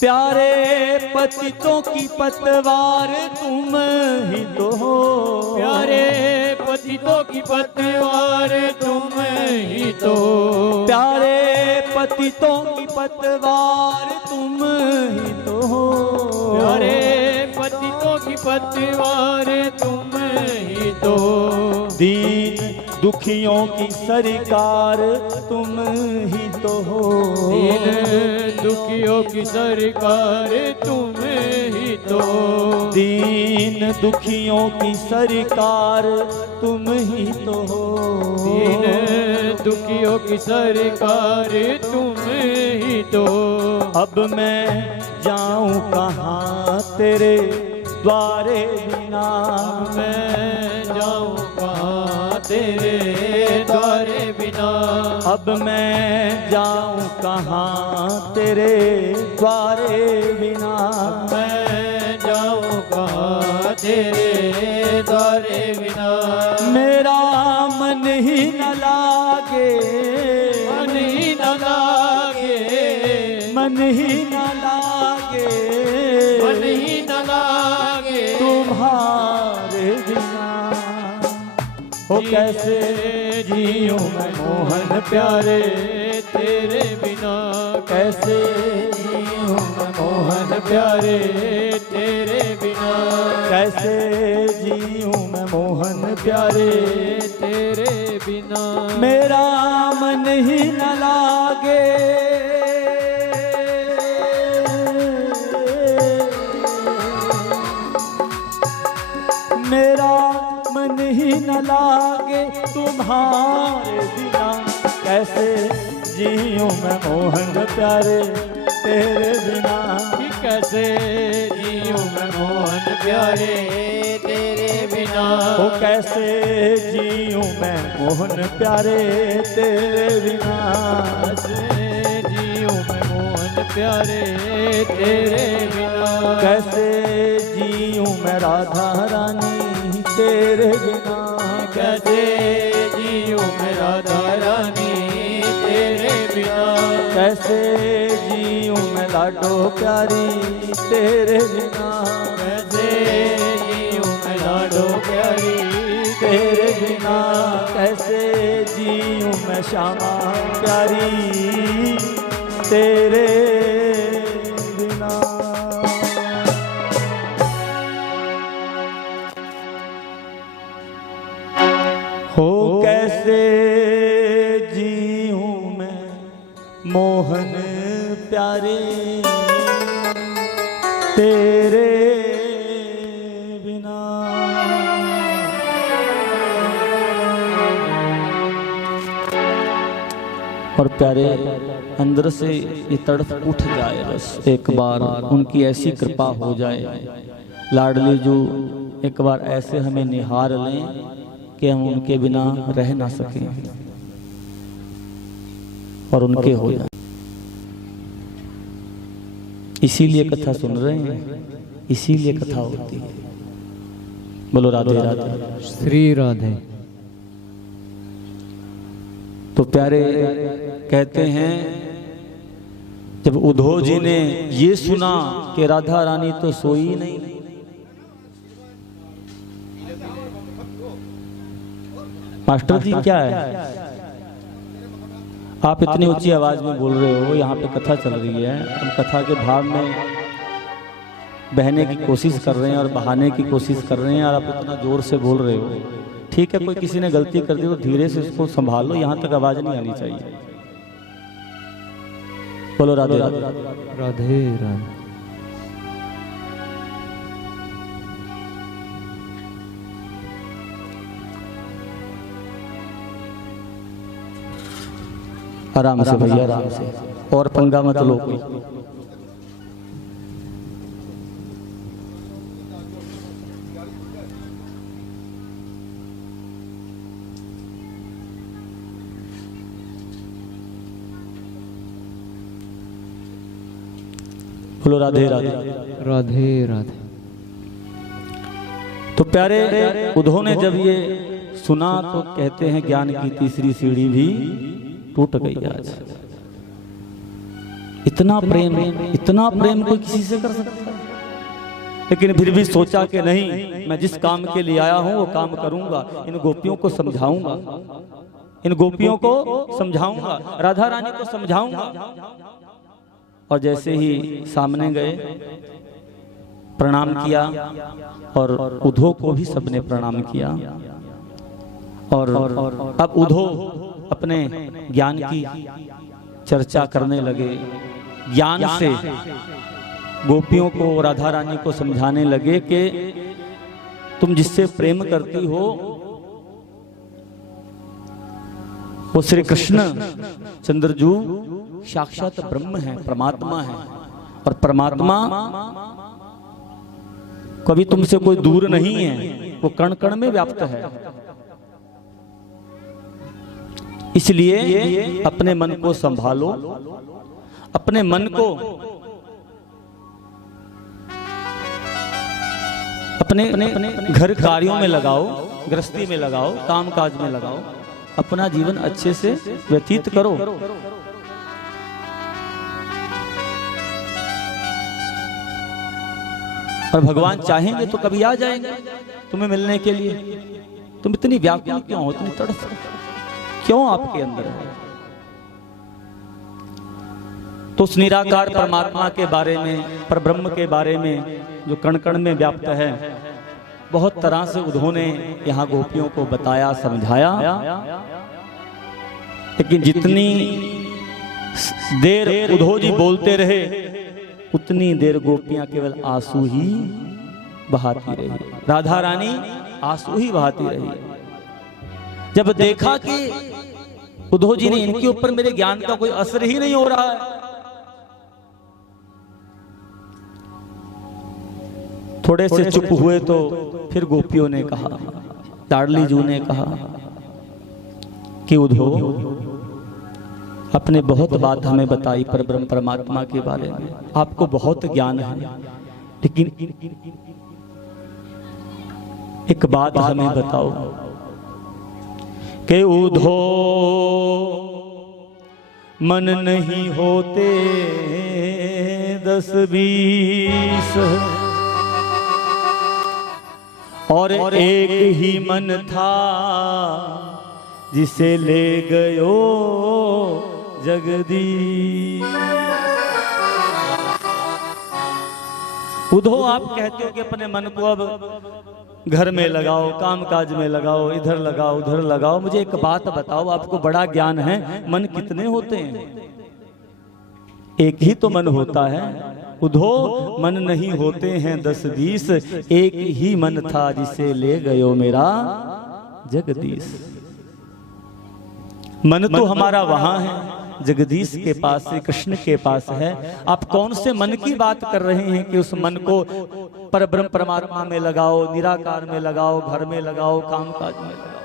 प्यारे पतितों की पतवार तुम ही तो हो। प्यारे पतितों की पतवार तुम ही तो। प्यारे पतितों की पतवार तुम ही तो हो। प्यारे पतितों की पतवार तुम ही तो। दीन दुखियों की सरकार तुम ही तो हो। दीन दुखियों की सरकार तुम ही तो। दीन दुखियों की सरकार तुम ही तो हो। दीन दुखियों की सरकार तुम ही तो। अब मैं जाऊं कहाँ तेरे द्वारे बिना। मैं जाऊं कहाँ तेरे द्वारे बिना। अब मैं जाऊं कहाँ तेरे द्वारे बिना। मैं न लागे तुम्हारे बिना। हो कैसे जियो मैं मोहन प्यारे तेरे बिना, कैसे जियो मैं मोहन प्यारे तेरे बिना, कैसे जीऊं मैं मोहन प्यारे तेरे बिना। मेरा मन ही न लागे मेरा मन ही न लागे तुम्हारे बिना। कैसे जीऊं मैं मोहन प्यारे तेरे बिना। कैसे जियो मैं मोहन प्यारे तेरे बिना। ओ कैसे जीऊं मैं मोहन प्यारे तेरे बिना। कैसे जियो मैं मोहन प्यारे तेरे बिना। कैसे जीऊं मैं राधा रानी तेरे बिना। कैसे जियो मैं राधा रानी तेरे बिना। कैसे जीऊं मैं लाडो प्यारी तेरे बिना। कैसे जियो मैं लाडो प्यारी तेरे बिना। कैसे जीऊं मैं श्यामा प्यारी तेरे बिना। हो कैसे जीऊं मैं मोहन प्यारे तेरे बिना। और प्यारे अंदर से ये तड़प उठ जाए, बस एक बार उनकी ऐसी कृपा हो जाए, लाडली जो एक बार ऐसे हमें निहार लें कि हम उनके बिना रह ना सकें और उनके हो जाए। इसीलिए कथा सुन रहे हैं, इसीलिए कथा होती है। बोलो राधे राधे श्री राधे। तो प्यारे कहते हैं जब उद्धव जी ने ये सुना कि राधा रानी तो सोई नहीं, मास्टर जी क्या है आप इतनी ऊंची आवाज में बोल रहे हो, यहाँ पे कथा चल रही है, हम कथा के भाव में बहने की कोशिश कर रहे हैं और बहाने की कोशिश कर रहे हैं और आप इतना जोर से बोल रहे हो। ठीक है, कोई किसी ने गलती कर दी तो धीरे से उसको संभालो, यहाँ तक आवाज नहीं आनी चाहिए। बोलो राधे राधे राधे राधे। आराम से भैया, आराम से, और पंगा मत लो कोई। बोलो राधे राधे राधे राधे। तो प्यारे उद्धव ने जब ये सुना तो कहते हैं ज्ञान की तीसरी सीढ़ी भी टूट गई आज। इतना प्रेम कोई किसी से कर सकता है? लेकिन फिर भी सोचा कि नहीं, मैं जिस काम के लिए आया हूं वो काम करूंगा, इन गोपियों को समझाऊंगा, इन गोपियों को समझाऊंगा, राधा रानी को समझाऊंगा। और जैसे ही सामने गए प्रणाम किया और उद्धव को भी सबने प्रणाम किया। और अब उद्धव अपने ज्ञान की चर्चा करने लगे, ज्ञान से गोपियों को, राधा रानी को समझाने लगे कि तुम जिससे प्रेम करती हो वो श्री कृष्ण चंद्रजू साक्षात ब्रह्म है, परमात्मा है। और परमात्मा कभी तुमसे कोई दूर नहीं है, वो कण कण में व्याप्त है। इसलिए अपने मन को संभालो, अपने मन को अपने घर कार्यों में लगाओ, गृहस्थी में लगाओ, काम काज में लगाओ, अपना जीवन अच्छे से व्यतीत करो। और भगवान चाहेंगे तो कभी आ जाएंगे तुम्हें मिलने के लिए। तुम इतनी व्याकुल क्यों हो, इतनी तड़फ क्यों आपके अंदर है? तो उस निराकार परमात्मा के बारे में, परब्रह्म के बारे में जो कण कण में व्याप्त है, बहुत तरह से उद्धव ने यहाँ गोपियों को बताया, समझाया। लेकिन जितनी देर उद्धव जी बोलते रहे उतनी देर गोपियां केवल आंसू ही बहाती रही। राधा रानी आंसू ही बहाती रही। जब देखा कि उद्धव जी ने इनके ऊपर मेरे ज्ञान का कोई असर ही नहीं हो रहा है, थोड़े से चुप हुए तो फिर गोपियों ने कहा, लाडली जू ने कहा कि उद्धव आपने बहुत बात हमें बताई परब्रह्म परमात्मा के बारे में, आपको बहुत ज्ञान है, लेकिन एक बात हमें बताओ कि उद्धव मन नहीं होते 10-20 और एक ही मन था जिसे ले गयो जगदीश। उद्धव आप कहते हो कि अपने मन को अब घर में लगाओ, काम काज में लगाओ, इधर लगाओ उधर लगाओ। मुझे एक बात बताओ, आपको बड़ा ज्ञान है, मन कितने होते हैं? एक ही तो मन होता है। उद्धव मन नहीं होते हैं 10-20, एक ही मन था जिसे ले गयो मेरा जगदीश। मन तो हमारा वहां है, जगदीश के पास है, कृष्ण के पास है। आप कौन से मन की बात कर रहे हैं कि उस मन को परब्रह्म परमात्मा में लगाओ, निराकार में लगाओ, घर में लगाओ, कामकाज में लगाओ?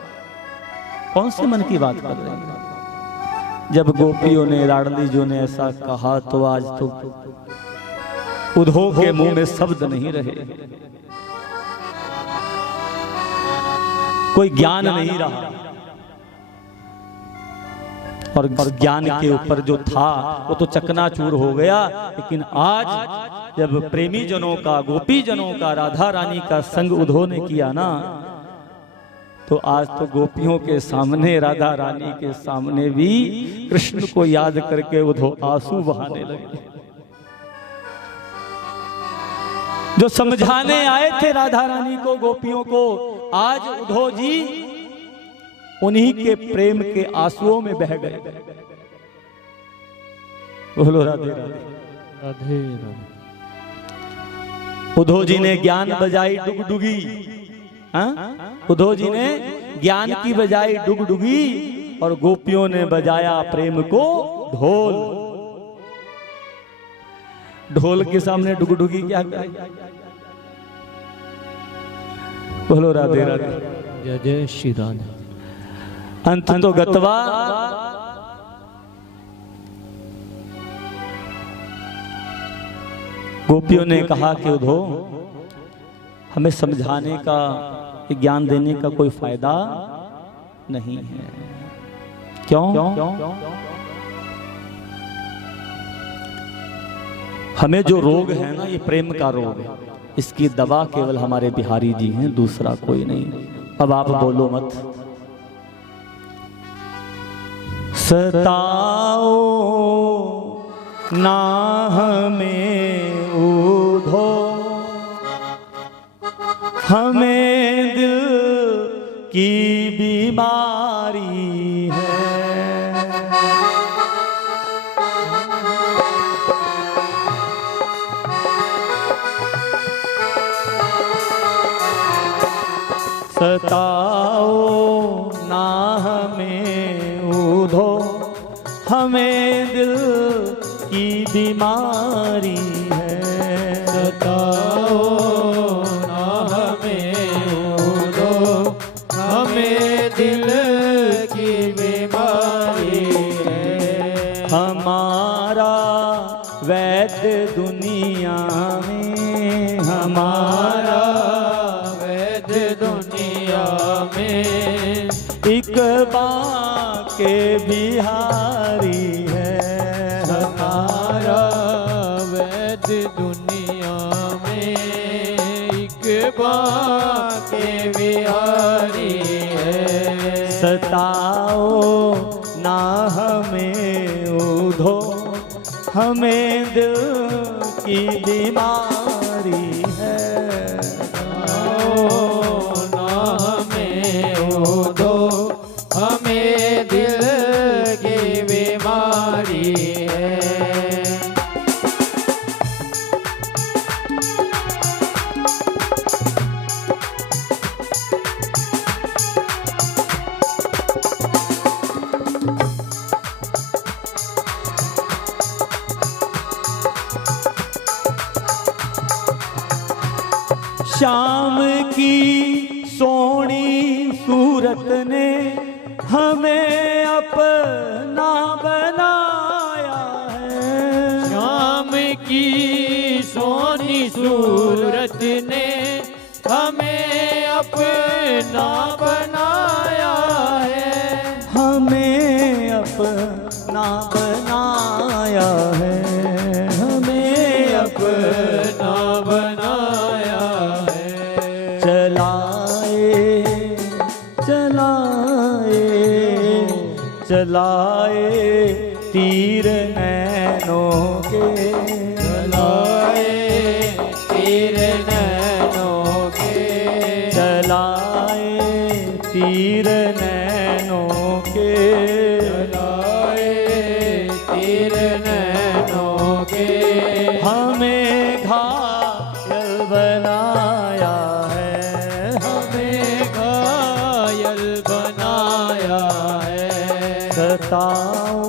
कौन से मन की बात कर रहे हैं? जब गोपियों ने, लाडली जी ने ऐसा कहा तो आज तो उद्धव के मुंह में शब्द नहीं रहे, कोई ज्ञान नहीं रहा। और ज्ञान के ऊपर जो था वो तो चकनाचूर हो गया। लेकिन आज जब प्रेमी जनों का, गोपी जनों का, राधा रानी का संग उद्धव ने किया ना, तो आज तो गोपियों के सामने, राधा रानी के सामने भी कृष्ण को याद करके उद्धव आंसू बहाने लगे। जो समझाने आए थे राधा रानी को, गोपियों को, आज उद्धव जी उन्हीं के प्रेम के आंसुओं में बह गए। बोलो राधे राधे राधे राधे। उद्धव जी ने ज्ञान बजाई डुगडुगी, उद्धव जी ने ज्ञान की बजाई डुगडुगी और गोपियों ने बजाया प्रेम को ढोल। ढोल के सामने डुगडुगी क्या करे? बोलो राधे राधे। जय जय श्री राधे। अंत तो गतवा गोपियों ने कहा कि उद्धव हमें समझाने का, ज्ञान देने का कोई फायदा नहीं है। क्यों? हमें जो रोग है ना, ये प्रेम का रोग है, इसकी दवा केवल हमारे बिहारी जी हैं, दूसरा कोई नहीं। अब आप बोलो मत। सताओ ना हमें उद्धव, हमें दिल की बीमारी है। सताओ ना हमें उद्धव, हमें दिल की बीमारी है। सताओ ना हमें उद्धव, हमें दिल की बीमारी है। हमारा वैद्य दुनिया में, हमारा दुनिया में एक बाके बिहारी है। हमारा वैद्य दुनिया में बाके बिहारी है। सताओ ना हमें उधो, हमें दिल की बीमारी है। ना हमें उधो, हमें दिल की बीमारी है। शाम की सोनी सूरत ने हमें अपना बनाया है। शाम की सोनी सूरत ने हमें अपना बनाया है। हमें अपना बनाया है। हमें अपना बनाया है। चलाए चलाए चलाए तीर नैनों के, चलाए तीर नैनों के, चलाए तीर नैनों के, चलाए तीर नैनों के। हमें घायल बनाया है। हमें घायल बनाया है। सताओ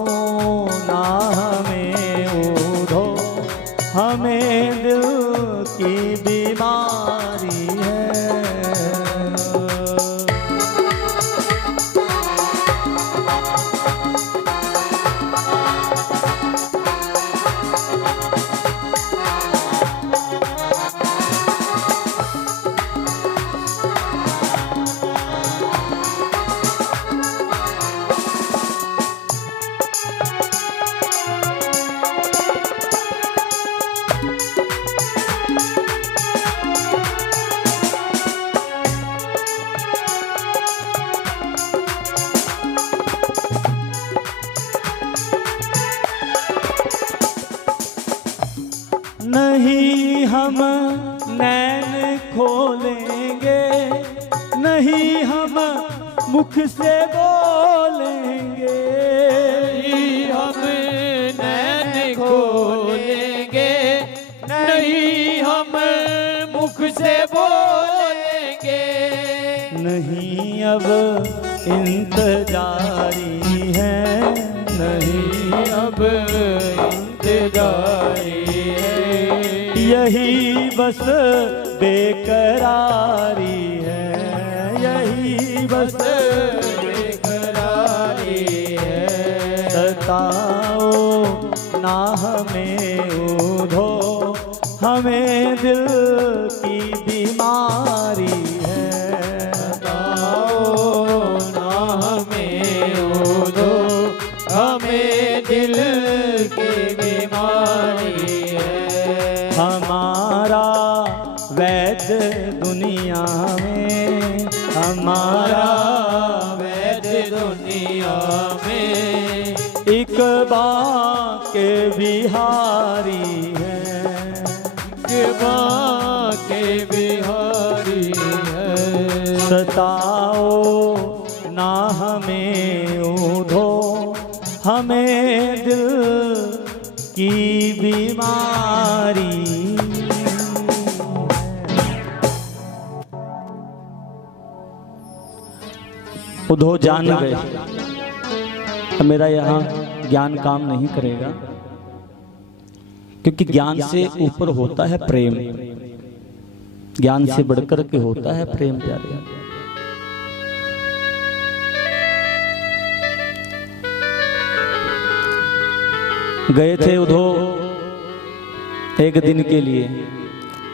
ना हमें उधो, हमें दिल की बीमारी है। नहीं हम नैन खोलेंगे, नहीं हम मुख से बोलेंगे। नहीं हम नैन खोलेंगे, नहीं हम मुख से बोलेंगे। नहीं अब इंतजारी है, नहीं अब इंतजारी है। यही बस बेकरारी है। यही बस बेकरारी है। सताओ ना हमें उधो, हमें दिल की बीमारी है। सताओ ना हमें उधो, हमें दिल की बीमारी है। हमारा वैद्य दुनिया में, हमारा वैद्य दुनिया में एक बाके बिहारी है। एक बाके बिहारी है। सताओ ना हमें उधो, हमें दिल की बीमारी है। उधो जान गए, मेरा यहाँ ज्ञान काम नहीं करेगा, क्योंकि ज्ञान से ऊपर होता है प्रेम, ज्ञान से बढ़कर के होता है प्रेम। प्यारे गए थे उधो एक दिन के लिए,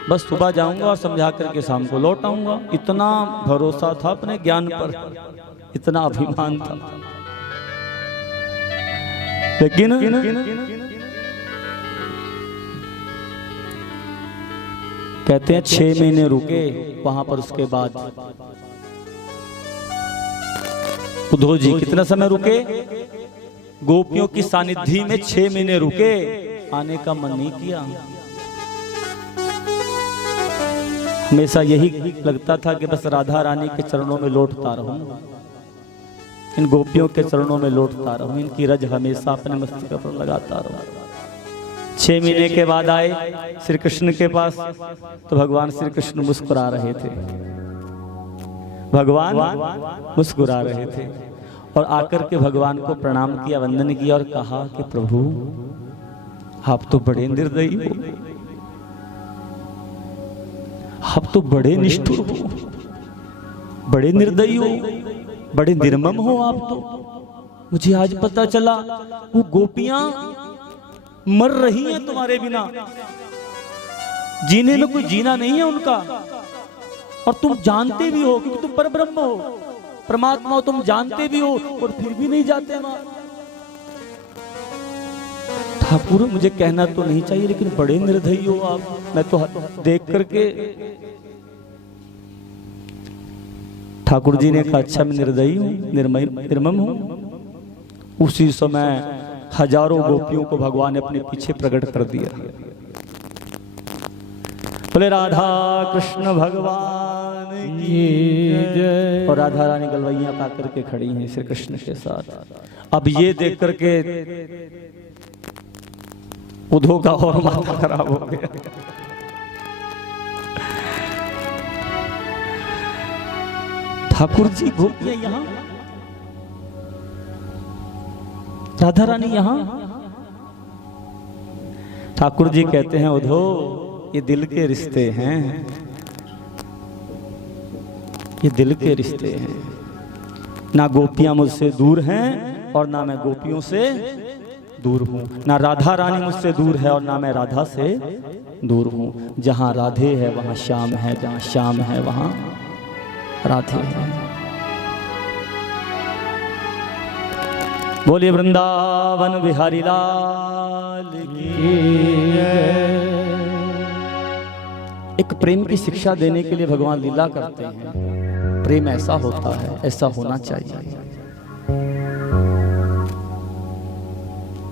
बस सुबह जाऊंगा और समझा करके शाम को लौट आऊंगा। इतना भरोसा था अपने ज्ञान पर, इतना अभिमान था। लेकिन कहते हैं 6 महीने रुके वहां पर। उसके बाद उद्धव जी कितना समय रुके? गोपियों की सानिध्य में 6 महीने रुके, आने का मन नहीं किया। हमेशा यही लगता था कि बस राधा रानी के चरणों में लौटता रहूं, इन गोपियों के चरणों में लौटता रहूं, इनकी रज हमेशा अपने मस्तक पर लगाता रहूं। 6 महीने के बाद आए श्री कृष्ण के पास, तो भगवान श्री कृष्ण मुस्कुरा रहे थे। भगवान मुस्कुरा रहे थे और आकर के भगवान को प्रणाम किया, वंदन किया और कहा कि प्रभु आप तो बड़े निर्दयी हो, आप तो बड़े निष्ठुर हो, बड़े निर्दयी हो, बड़े निर्मम हो आप तो। मुझे आज पता चला वो गोपियां मर रही हैं तुम्हारे बिना, जीने में कोई जीना नहीं है उनका, और तुम जानते भी हो क्योंकि तुम परब्रह्म हो, परमात्मा हो, तुम जानते भी हो और फिर भी नहीं जाते मां। ठाकुर मुझे कहना तो नहीं चाहिए लेकिन बड़े निर्दयी हो आप, मैं तो देख करके। ठाकुर जी ने कहा अच्छा मैं निर्दयी हूं, निर्मम हूं। उसी समय हजारों गोपियों को भगवान ने अपने पीछे प्रकट कर दिया। बोले राधा कृष्ण भगवान की जय। और राधा रानी गलवैया पा करके खड़ी हैं श्री कृष्ण के साथ। अब ये देख करके उद्धव का और माथा खराब हो गया। ठाकुर जी गोपियां यहां, राधा रानी यहां। ठाकुर जी कहते हैं उद्धव ये दिल के रिश्ते हैं, ये दिल के रिश्ते हैं। ना गोपियां मुझसे दूर हैं और ना मैं गोपियों से दूर हूं, ना राधा रानी मुझसे दूर है और ना मैं राधा से दूर हूं। जहां राधे है वहां श्याम है, जहां श्याम है वहां राधे है। बोलिए वृंदावन बिहारी लाल की जय। एक प्रेम की शिक्षा देने के लिए भगवान लीला करते हैं। प्रेम ऐसा होता है, ऐसा होना चाहिए।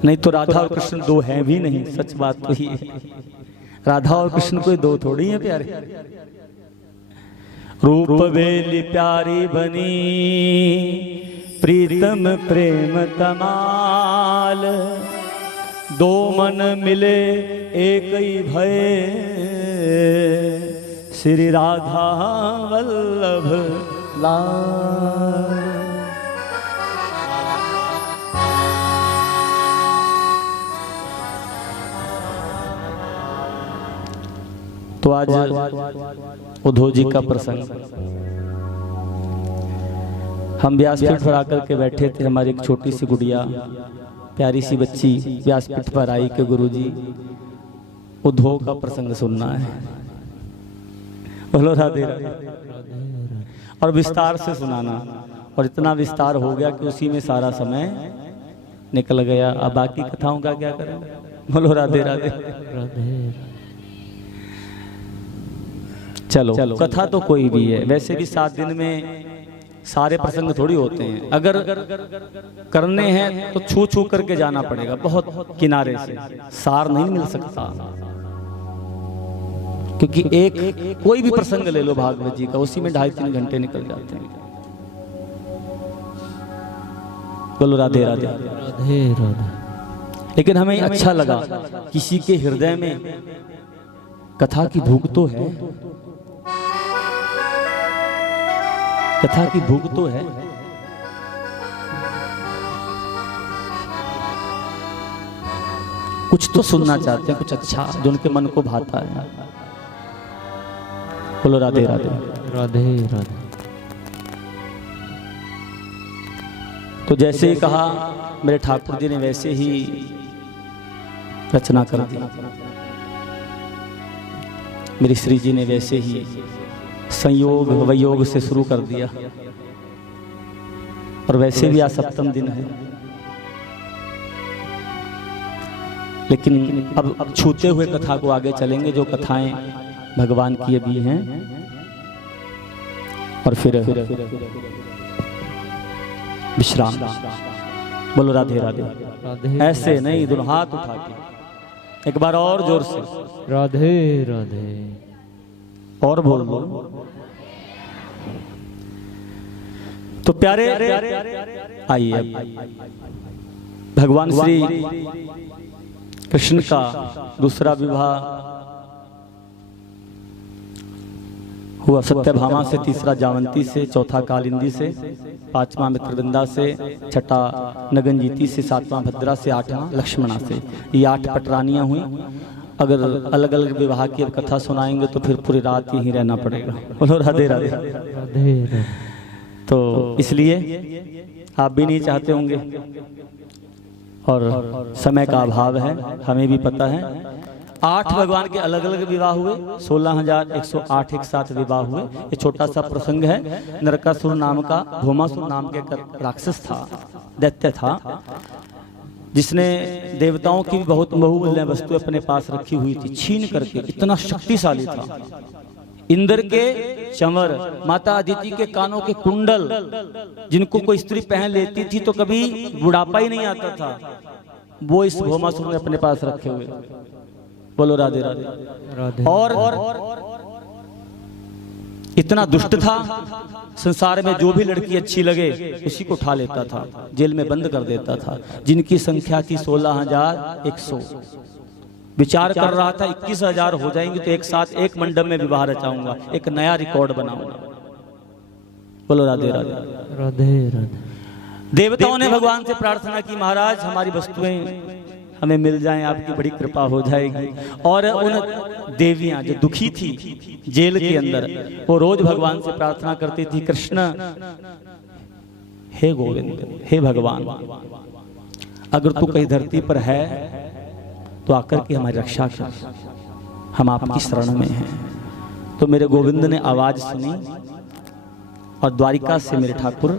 नहीं तो राधा और कृष्ण दो हैं भी नहीं, सच बात तो ही है। राधा और कृष्ण कोई दो थोड़ी है प्यारे। रूप बेली प्यारी बनी प्रीतम प्रेम तमाल, दो मन मिले एक ही भय, श्री राधा वल्लभ लाल। तो आज उद्धव जी का प्रसंग, हम व्यासपीठ पर आकर के बैठे थे। हमारी एक छोटी सी गुड़िया, प्यारी सी बच्ची व्यासपीठ पर आई कि गुरुजी उद्धव का प्रसंग सुनना है। बोलो राधे राधे। और विस्तार से सुनाना, और इतना विस्तार हो गया कि उसी में सारा समय निकल गया। अब बाकी कथाओं का क्या करें। बोलो राधे राधे। चलो कथा तो कोई भी है, वैसे भी 7 दिन में सारे प्रसंग थोड़ी होते हैं। अगर करने हैं तो छू छू करके जाना पड़ेगा, बहुत किनारे से, सार नहीं मिल सकता। क्योंकि एक कोई भी प्रसंग ले लो भागवत जी का, उसी में 2.5-3 घंटे निकल जाते हैं। बोलो राधे राधे। राधे राधे। लेकिन हमें अच्छा लगा, किसी के हृदय में कथा की भूख तो है, कथा की भूख तो है। कुछ तो सुनना चाहते हैं, कुछ अच्छा जो उनके मन को भाता है। बोलो राधे राधे। राधे राधे। तो जैसे ही कहा मेरे ठाकुर जी ने वैसे ही रचना कर दी, मेरी श्री जी ने वैसे ही संयोग वयोग से शुरू कर दिया। और वैसे भी आज 7वां दिन है, लेकिन अब छूते हुए कथा को आगे चलेंगे। जो कथाएं भगवान किए भी हैं और फिर विश्राम। बोलो राधे राधे। राधे ऐसे नहीं, दोनों हाथ उठा के एक बार और जोर से राधे राधे। और बोल बोल। तो प्यारे आइए अब भगवान श्री कृष्ण का दूसरा विवाह हुआ सत्यभामा से, तीसरा जावंती से, चौथा कालिंदी से, पांचवा मित्रवृंदा से, छठा नगनजीती से, सातवां भद्रा से, आठवां लक्ष्मणा से। ये 8 पटरानियां हुई। अगर अलग अलग विवाह की अब कथा सुनाएंगे तो फिर पूरी रात यहीं रहना पड़ेगा। बोलो राधे राधे। राधे राधे। तो इसलिए आप भी नहीं चाहते होंगे और समय का अभाव है, हमें भी पता है। 8 भगवान के अलग अलग विवाह हुए, 16,108 एक साथ विवाह हुए। ये छोटा सा प्रसंग है। नरकासुर नाम का, भौमासुर नाम के राक्षस था, दैत्य था, जिसने देवताओं की भी बहुत बहुमूल्य वस्तु अपने पास रखी हुई थी, छीन करके। इतना शक्तिशाली था। इंद्र के चंवर, माता अदिति के कानों के कुंडल, जिनको कोई स्त्री पहन लेती थी तो कभी बुढ़ापा ही नहीं आता था, वो इस भौमासुर ने अपने पास रखे हुए। बोलो राधे राधे। राधे। और इतना दुष्ट था, संसार में जो भी लड़की अच्छी लगे उसी को उठा लेता था, जेल में बंद कर देता था। जिनकी संख्या थी 16,100। विचार कर रहा था 21,000 हो जाएंगे तो एक साथ एक मंडप में विवाह रचाऊंगा, एक नया रिकॉर्ड बनाऊंगा। बोलो राधे राधे। राधे राधे। देवताओं ने भगवान से प्रार्थना की, महाराज हमारी वस्तुएं हमें मिल जाएं, आपकी बड़ी कृपा हो जाएगी। और उन देवियां जो दुखी थी जेल के अंदर, वो रोज भगवान से प्रार्थना करती थी, कृष्ण हे गोविंद, हे भगवान, अगर तू कहीं धरती पर है तो आकर के हमारी रक्षा कर, हम आपकी शरण में हैं। तो मेरे गोविंद ने आवाज सुनी और द्वारिका से मेरे ठाकुर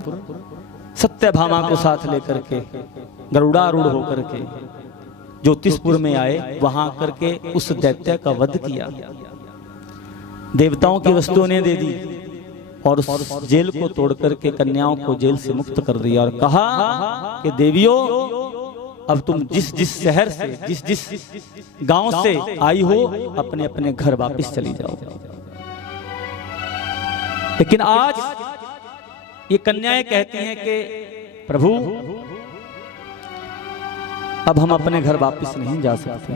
सत्यभामा को साथ लेकर के गरुड़ारूढ़ होकर के ज्योतिषपुर में आए। वहां करके उस दैत्य का वध किया, देवताओं की वस्तुओं ने दे दी और उस जेल को तोड़ करके कन्याओं को जेल से मुक्त कर दिया और कहा कि देवियों, अब तुम जिस जिस शहर से, जिस जिस गांव से आई हो, अपने अपने घर वापस चली जाओ। लेकिन आज ये कन्याएं कहती हैं कि प्रभु अब हम अपने घर वापस नहीं जा सकते।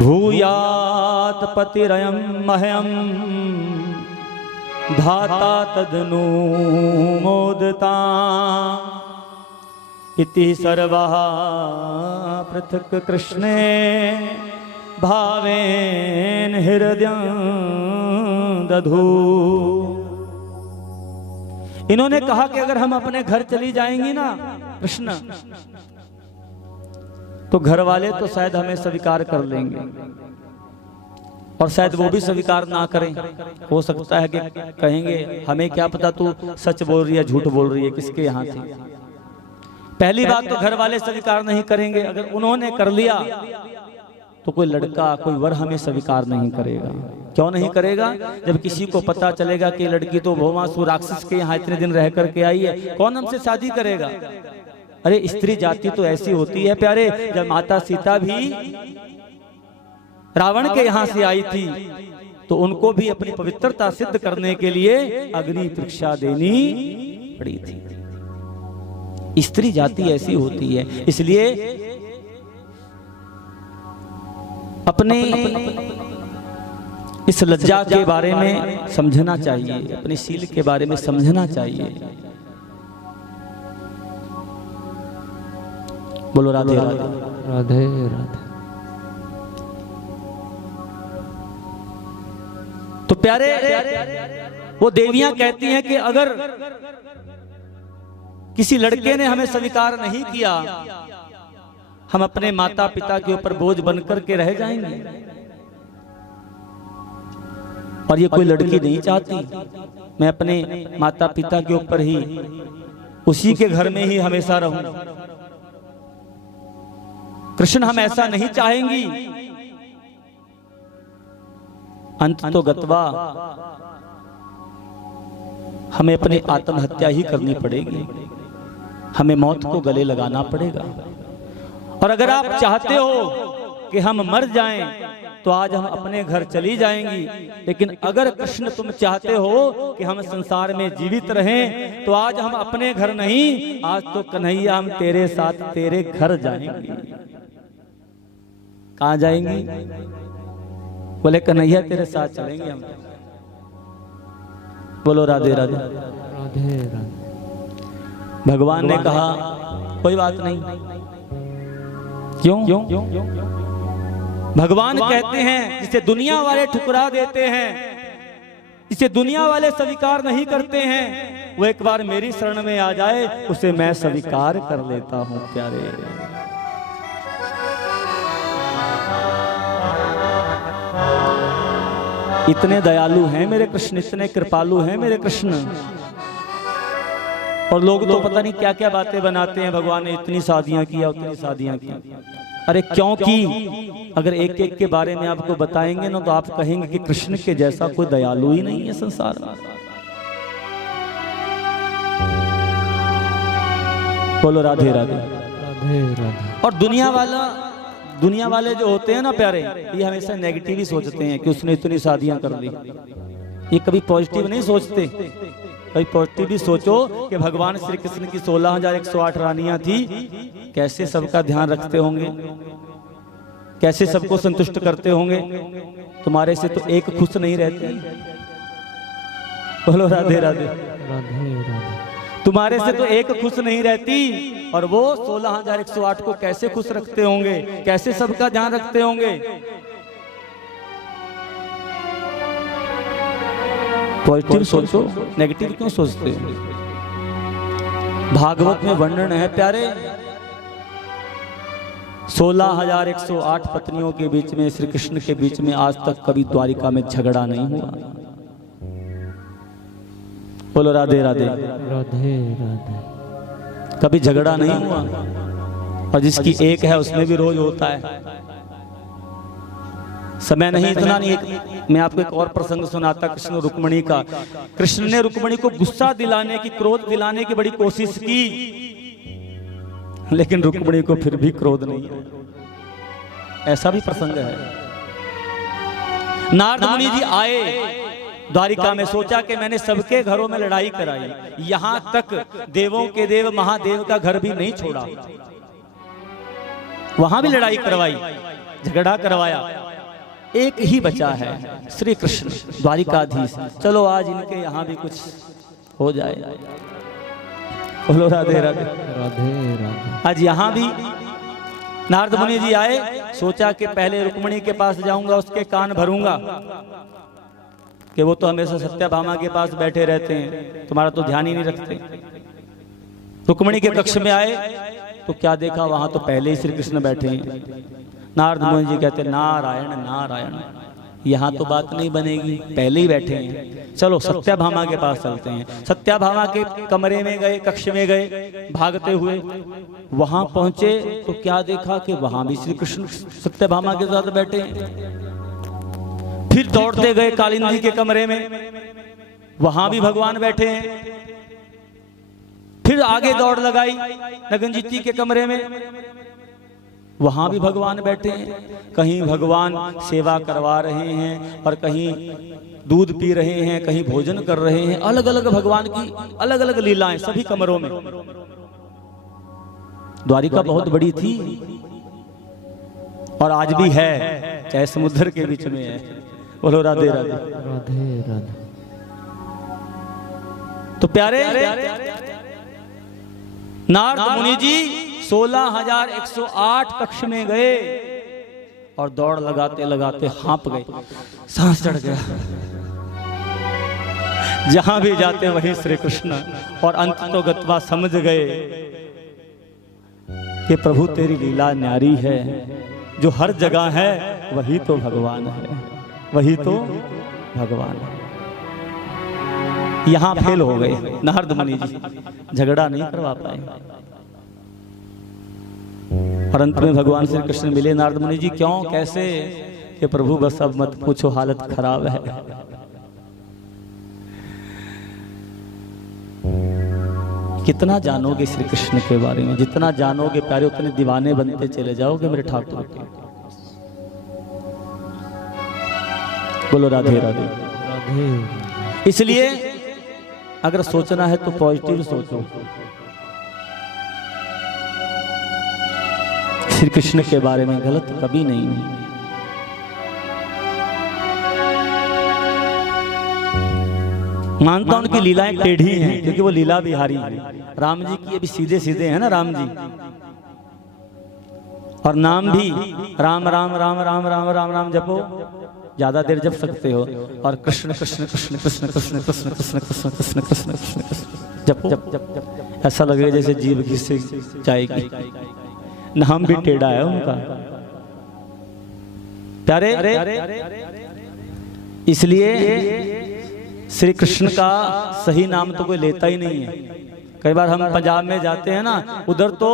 भूयात पतिरयं मह्यं धाता तदनु मोदता इति सर्वः पृथक् कृष्णे भावेन हृदयं दधु। इन्होंने कहा कि अगर हम अपने घर चली जाएंगी ना कृष्ण, तो घर वाले तो शायद हमें स्वीकार कर लेंगे और शायद वो भी स्वीकार ना करें। हो सकता है कि कहेंगे हमें क्या पता तू सच बोल रही है झूठ बोल रही है, किसके यहाँ थी। पहली बात तो घर वाले स्वीकार नहीं करेंगे। अगर उन्होंने कर लिया तो कोई लड़का, कोई वर हमें स्वीकार नहीं करेगा। क्यों नहीं करेगा? जब किसी को पता चलेगा कि लड़की तो भौमासुर राक्षस के यहाँ इतने दिन रह करके आई है, कौन हमसे शादी करेगा? अरे स्त्री जाति तो ऐसी होती है प्यारे। जब माता सीता भी रावण के यहाँ से आई थी तो उनको भी अपनी पवित्रता सिद्ध करने के लिए अग्नि परीक्षा देनी पड़ी थी। स्त्री जाति ऐसी होती है। इसलिए अपने इस लज्जा के बारे में समझना चाहिए, अपने शील के बारे में समझना चाहिए। बोलो राधे राधे। राधे राधे। तो प्यारे वो देवियां कहती हैं कि अगर किसी लड़के ने हमें स्वीकार नहीं किया, हम अपने माता पिता के ऊपर बोझ बनकर के रह जाएंगे। और ये कोई लड़की नहीं चाहती मैं अपने माता पिता के ऊपर ही, उसी के घर में ही हमेशा रहूं। कृष्ण हम ऐसा नहीं चाहेंगी अंत तो गत्वा हमें अपनी आत्महत्या ही करनी पड़ेगी, हमें मौत को गले लगाना पड़ेगा। और अगर आप चाहते हो कि हम मर जाएं तो आज हम अपने घर चली जाएंगी, लेकिन अगर कृष्ण तुम चाहते हो कि हम संसार में जीवित रहें तो आज हम अपने घर नहीं, आज तो कन्हैया हम तेरे साथ तेरे घर जाएंगे। कहाँ जाएंगे? बोले कन्हैया तेरे साथ चलेंगे हम। बोलो राधे राधे। राधे राधे। भगवान ने कहा कोई बात नहीं। क्यों? भगवान कहते हैं जिसे दुनिया वाले ठुकरा देते हैं, जिसे दुनिया वाले स्वीकार नहीं करते हैं, वो एक बार मेरी शरण में आ जाए उसे मैं स्वीकार कर लेता हूं। प्यारे इतने दयालु हैं मेरे कृष्ण, इतने कृपालु हैं मेरे कृष्ण। और लोग तो पता नहीं क्या क्या बातें बनाते हैं, भगवान ने इतनी शादियां किया उतनी शादियां की। अरे क्यों की? अगर एक एक के बारे में आपको बताएंगे ना तो आप कहेंगे कि कृष्ण के जैसा कोई दयालु ही नहीं है संसार में। बोलो राधे राधे। राधे राधे। और दुनिया वाले जो होते हैं ना प्यारे, ये हमेशा नेगेटिव ही सोचते हैं कि उसने इतनी शादियां कर ली। ये कभी पॉजिटिव नहीं सोचते। कभी पॉजिटिव भी सोचो कि भगवान श्री कृष्ण की 16,108 रानियां थी, कैसे सबका ध्यान रखते होंगे, कैसे सबको संतुष्ट करते होंगे। तुम्हारे से तो एक खुश नहीं रहती। बोलो राधे राधे। राधे राधे। तुम्हारे से तो एक खुश नहीं रहती, और वो 16,108 को कैसे खुश रखते होंगे, कैसे सबका ध्यान रखते होंगे। पॉजिटिव सोचो, नेगेटिव क्यों सोचते हो? भागवत में वर्णन है प्यारे, 16,108 पत्नियों के बीच में, श्री कृष्ण के बीच में आज तक कभी द्वारिका में झगड़ा नहीं हुआ। बोलो राधे राधे। राधे राधे। कभी झगड़ा नहीं हुआ। और जिसकी एक है उसमें भी रोज होता है। समय नहीं, इतना नहीं। मैं आपको एक और प्रसंग सुनाता कृष्ण रुक्मणी का। कृष्ण ने रुक्मणी को गुस्सा दिलाने की, क्रोध दिलाने की बड़ी कोशिश की, लेकिन रुक्मणी को फिर भी क्रोध नहीं है। ऐसा भी प्रसंग है। नारद मुनि जी आए द्वारिका में, सोचा कि मैंने सबके घरों में लड़ाई कराई, यहां तक देवों के देव महादेव का घर भी नहीं छोड़ा, वहां भी लड़ाई करवाई, झगड़ा करवाया। एक ही बचा है, श्री कृष्ण द्वारिकाधीश। चलो आज इनके यहां भी कुछ हो जाए। बोलो राधे राधे। राधे राधे। आज यहां भी नारद मुनि जी आए, सोचा कि पहले रुक्मणी के पास जाऊंगा, उसके कान भरूंगा कि वो तो हमेशा सत्याभामा के पास बैठे रहते हैं, तुम्हारा तो ध्यान ही नहीं रखते। रुक्मणी के कक्ष में आए तो क्या देखा, वहां तो पहले ही श्री कृष्ण बैठे हैं। नारद मुनि जी कहते नारायण नारायण, यहाँ तो बात नहीं बनेगी, पहले ही बैठे हैं, चलो सत्याभामा के पास चलते हैं। सत्याभामा के कमरे में गए, कक्ष में गए, भागते हुए वहां पहुंचे तो क्या देखा कि वहां भी श्री कृष्ण सत्याभामा के साथ बैठे हैं। फिर दौड़ते गए कालिंदी के कमरे में, वहां भी भगवान बैठे हैं। फिर आगे दौड़ लगाई नगनजीती के कमरे में, वहां भी भगवान बैठे हैं। कहीं भगवान सेवा करवा रहे हैं और कहीं दूध पी रहे हैं, कहीं भोजन कर रहे हैं। अलग अलग भगवान की अलग अलग लीलाएं सभी कमरों में। द्वारिका बहुत बड़ी थी और आज भी है, चाहे समुद्र के बीच में है। बोलो राधे राधे। राधे राधे। तो प्यारे नारद मुनि जी 16,108 कक्ष में गए और दौड़ लगाते लगाते हाँप गए, सांस चढ़ गया। जहां भी जाते वहीं श्री कृष्ण। और अंत तो गत्वा समझ गए कि प्रभु तेरी लीला न्यारी है, जो हर जगह है वही तो भगवान है, वही तो भगवान है। यहां फेल हो गए नारद मुनि जी, झगड़ा नहीं करवा पाए। और अंत में भगवान श्री कृष्ण मिले। नारद मुनि जी क्यों, कैसे? कि प्रभु बस अब मत पूछो, हालत खराब है। कितना जानोगे श्री कृष्ण के बारे में, जितना जानोगे प्यारे उतने दीवाने बनते चले जाओगे मेरे ठाकुर के। बोलो राधे राधे। राधे। इसलिए अगर सोचना है तो पॉजिटिव सोचो। श्री कृष्ण के बारे में गलत कभी नहीं। मानता हूं उनकी लीलाएं टेढ़ी हैं क्योंकि वो लीला बिहारी हैं। राम जी की अभी सीधे सीधे हैं ना राम जी, और नाम भी राम राम राम राम राम राम राम जपो, ज्यादा देर जप सकते हो। और कृष्ण कृष्ण कृष्ण कृष्ण कृष्ण कृष्ण कृष्ण कृष्ण कृष्ण कृष्ण कृष्ण जपो, ऐसा लगेगा जैसे जीभ घिसे जाएगी। नाम भी टेढ़ा है उनका प्यारे। इसलिए श्री कृष्ण का सही नाम तो कोई लेता ही नहीं है। कई बार हम पंजाब में जाते हैं ना, उधर तो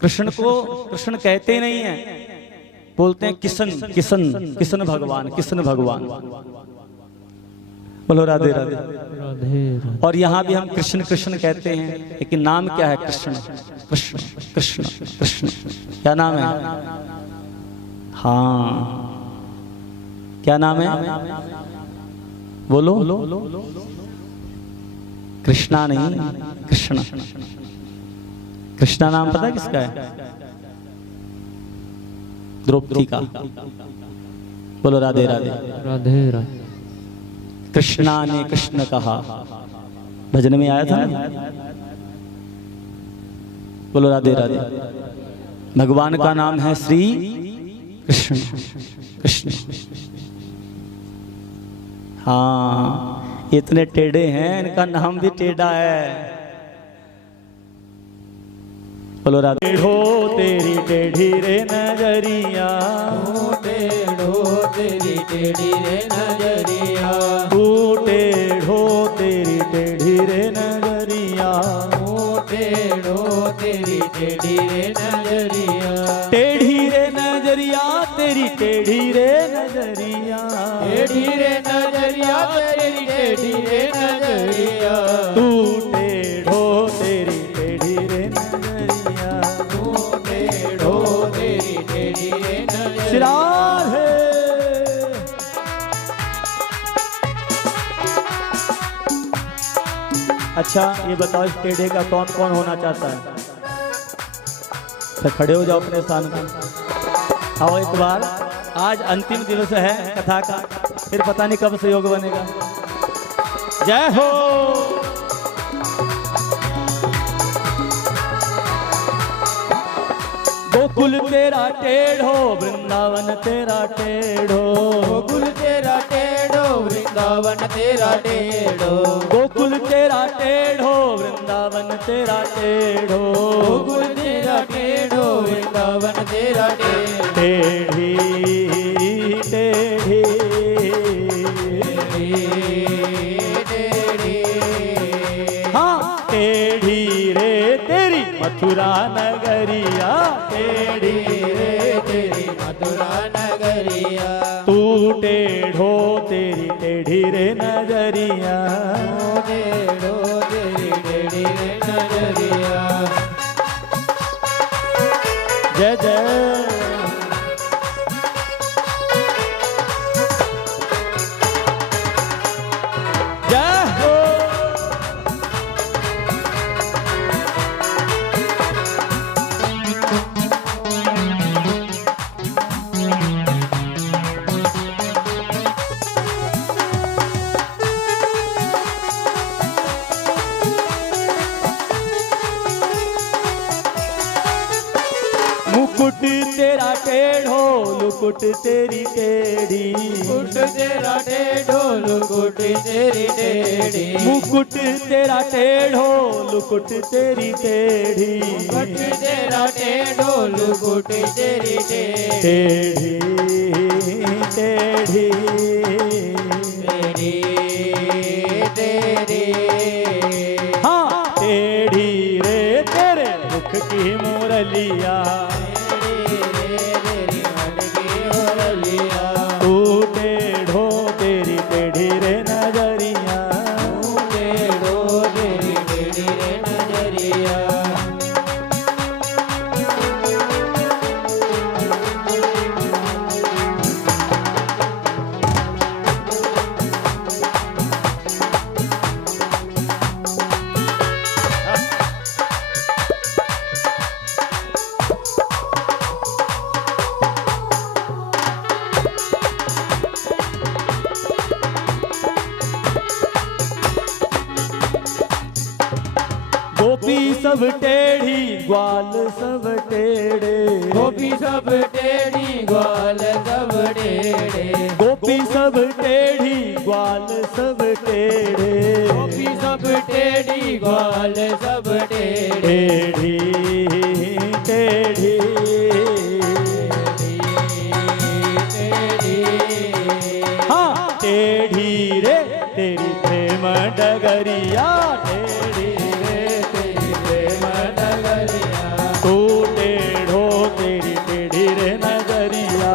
कृष्ण को कृष्ण कहते ही नहीं है, बोलते हैं किशन किशन किशन भगवान किशन भगवान। बोलो राधे राधे। राधे। और यहाँ भी हम कृष्ण कृष्ण कहते हैं, लेकिन नाम क्या है? कृष्ण कृष्ण कृष्ण कृष्ण। क्या नाम है? हाँ, क्या नाम है? बोलो। कृष्णा नहीं, कृष्ण। कृष्णा नाम पता है किसका है? द्रौपदी का। बोलो राधे राधे। राधे राधे। कृष्णा ने कृष्ण कहा, भजन में आया था ना। बोलो राधे राधे। भगवान का नाम है श्री कृष्ण कृष्ण। हाँ, इतने टेढ़े हैं, इनका नाम भी टेढ़ा है। बोलो राधे। टेढ़ो तेरी टेढ़ी रे नजरिया, टेढ़ो तेरी टेढ़ी रे नजरिया, तू टेढ़ो तेरी टेढ़ी रे नजरिया, टेढ़ो तेरी टेढ़ी रे नजरिया, टेढ़ी रे नजरिया तेरी टेढ़ी रे नजरिया, टेढ़ी रे नजरिया तेरी टेढ़ी रे नजरिया, तू टेढ़ो तेरी टेढ़ी रे नजरिया, तू टेढ़ो तेरी टेढ़ी रे नजरिया। सिरार है। अच्छा ये बताओ, इस टेढ़े का कौन कौन होना चाहता है? तो खड़े हो जाओ अपने स्थान पर। आओ एक बार, आज अंतिम दिवस है कथा का, फिर पता नहीं कब से योग बनेगा। जय हो। गोकुल तेरा टेढ़ो, वृंदावन तेरा टेढ़ो, गोकुल तेरा टेढ़ो, वृंदावन तेरा टेढ़ो, गोकुल तेरा टेढ़ो, वृंदावन तेरा टेढ़ो, गोकुल तेरा टेढ़ो, वृंदावन तेरा टेढ़ो, टेढ़ी टेढ़ी हाँ, टेढ़ी रे तेरी मथुरा नगरिया, टेढ़ी रे तेरी मथुरा नगरिया, तू टेढ़ो तेरी टेढ़ी रे नजरिया, टेढ़ो तेरी टेढ़ी रे नजरिया। जय जय। जय हो। मुकुट तेरा टेढ़ो, लुकुट तेरी टेढ़ी, मुकुट तेरा टेढ़ो, लुकुट तेरी टेढ़ी, मुकुट तेरा टेढ़ो, लुकुट तेरी टेढ़ी, मुकुट तेरा टेढ़ो, लुकुट तेरी टेढ़ी, टेढ़ी टेढ़ी टेढ़ी हाँ, टेढ़ी रे तेरे मुख की मुरलिया, तेरी मन की सब टेढ़ी ग्वाल सब टेढ़े, गोपी सब टेढ़ी ग्वाल सब टेढ़े, गोपी सब टेढ़ी ग्वाल सब टेढ़े, गोपी सब टेढ़ी ग्वाल सब टेढ़े, टेढ़ी टेढ़ी हाँ टेढ़ी रे तेरी प्रेम डगरिया, टेढ़ी रे तेरी प्रेम डगरिया, तू टेढ़ो तेरी टेढ़ी रे नजरिया,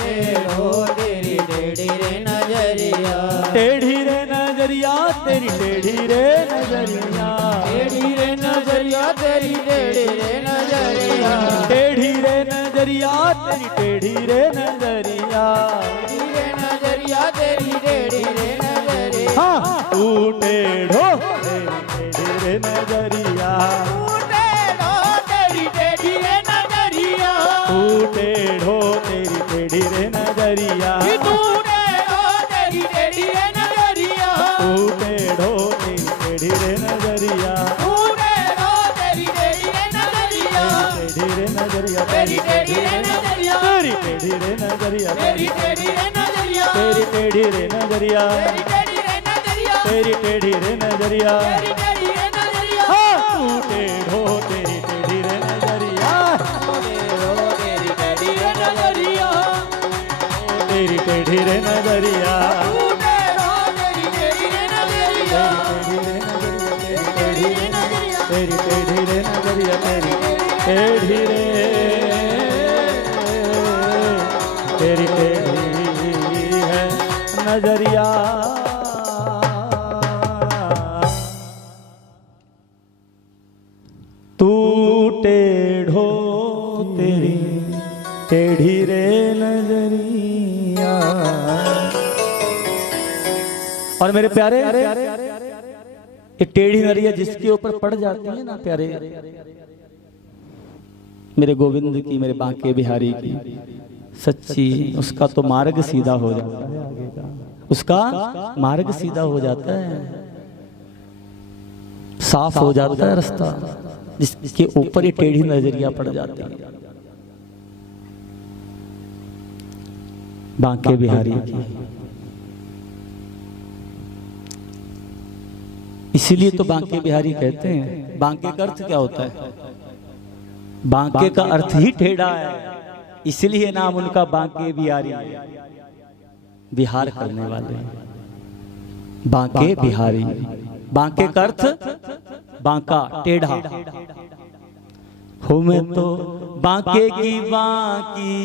टेढ़ो तेरी टेढ़ी रे नजरिया, टेढ़ी रे नजरिया तेरी टेढ़ी रे नजरिया, टेढ़ी रे नजरिया तेरी टेढ़ी रे नजरिया, टेढ़ी रे नजरिया तेरी टेढ़ी रे नजरिया, टेढ़ी रे नजरिया तेरी टेढ़ी रे नजरिया, हाँ तू टेढ़ो तेरी टेढ़ी रे नजरिया, टेढ़ो तेरी टेढ़ी रे नजरिया, तू टेढ़ो तेरी टेढ़ी रे नजरिया, तू टेढ़ो तेरी टेढ़ी रे नजरिया, तू टेढ़ो तेरी टेढ़ी रे नजरिया, तू टेढ़ो तेरी टेढ़ी रे नजरिया, टेढ़ी रे नजरिया तेरी टेढ़ी रे नजरिया, तेरी टेढ़ी रे नजरिया, तेरी टेढ़ी रे नजरिया, तेरी टेढ़ी रे नजरिया, तेरी टेढ़ी रे नजरिया, तेरी टेढ़ी रे नजरिया, तेरी टेढ़ी रे नजरिया, हाँ तू टेढ़ो तेरी टेढ़ी रे नजरिया, टेढ़ो तेरी टेढ़ी रे नजरिया, तेरी टेढ़ी रे नजरिया, तू टेढ़ो तेरी टेढ़ी रे नजरिया, तेरी टेढ़ी रे नजरिया, तेरी टेढ़ी रे तेरी टेढ़ी है नजरिया, तू टेढ़ो तेरी टेढ़ी रे नजरिया। और मेरे प्यारे ये टेढ़ी नजरिया जिसके ऊपर पड़ जाती है ना प्यारे, मेरे गोविंद की, मेरे बांके बिहारी की, सच्ची उसका तो मार्ग सीधा हो जाता है, आगे का उसका मार्ग सीधा हो जाता है, साफ हो जाता है रास्ता, जिसके ऊपर ये टेढ़ी नजरिया पड़ जाती है। बांके बिहारी की, इसीलिए तो बांके बिहारी कहते हैं। बांके का अर्थ क्या होता है? बांके का अर्थ ही टेढ़ा है, इसलिए नाम उनका बांके बिहारी, बिहार करने वाले बांके बिहारी। बांके का अर्थ बांका, टेढ़ा। हो मैं तो बांके की बांकी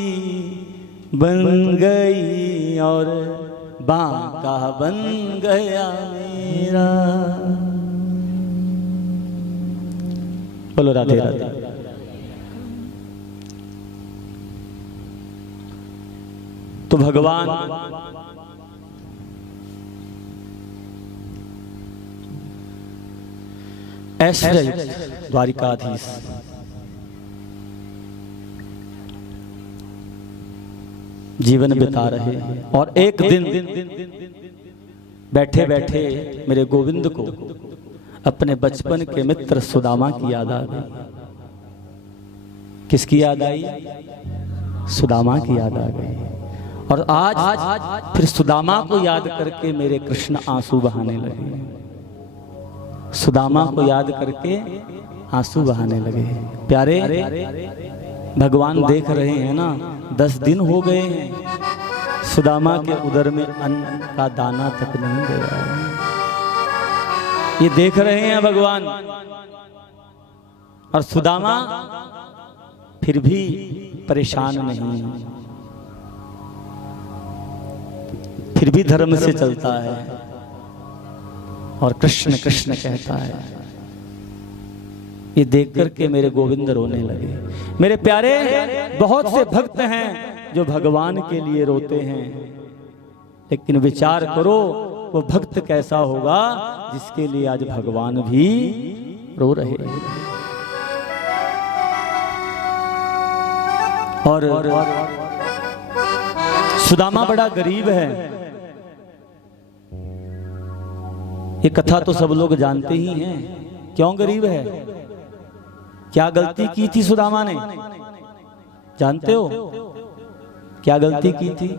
बन गई और बांका बन गया मेरा। बोलो राधे राधे। तो भगवान ऐश्वर्य द्वारिकाधीश जीवन बिता रहे हैं, और एक दिन बैठे बैठे मेरे गोविंद को अपने बचपन के मित्र सुदामा की याद आ गई। किसकी याद आई? सुदामा की याद आ गई। और आज फिर सुदामा को याद करके मेरे कृष्ण आंसू बहाने लगे। सुदामा को याद करके आंसू बहाने लगे। प्यारे भगवान देख रहे हैं ना, 10 दिन हो गए हैं, सुदामा के उदर में अन्न का दाना तक नहीं गया है। ये देख रहे हैं भगवान, और सुदामा फिर भी परेशान नहीं, फिर भी धर्म से चलता है और कृष्ण कृष्ण कहता है। ये देख करके मेरे गोविंद रोने लगे। मेरे प्यारे, बहुत से भक्त हैं जो भगवान के लिए रोते हैं, लेकिन विचार करो वो भक्त कैसा होगा जिसके लिए आज भगवान भी रो रहे हैं। और सुदामा बड़ा गरीब है, ये कथा तो सब लोग जानते ही हैं। क्यों गरीब है? क्या गलती की थी सुदामा ने, जानते हो क्या गलती की थी?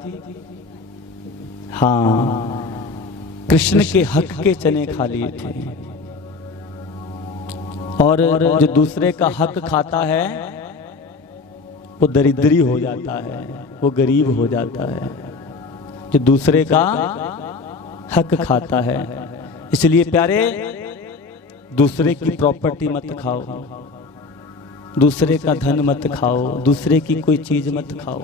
हाँ, कृष्ण के हक के चने खा लिए थे। और जो दूसरे का हक खाता है वो दरिद्री हो जाता है, वो गरीब हो जाता है। जो दूसरे का हक खाता है, इसलिए प्यारे दूसरे की प्रॉपर्टी मत खाओ, दूसरे का धन मत खाओ, दूसरे की कोई चीज मत खाओ।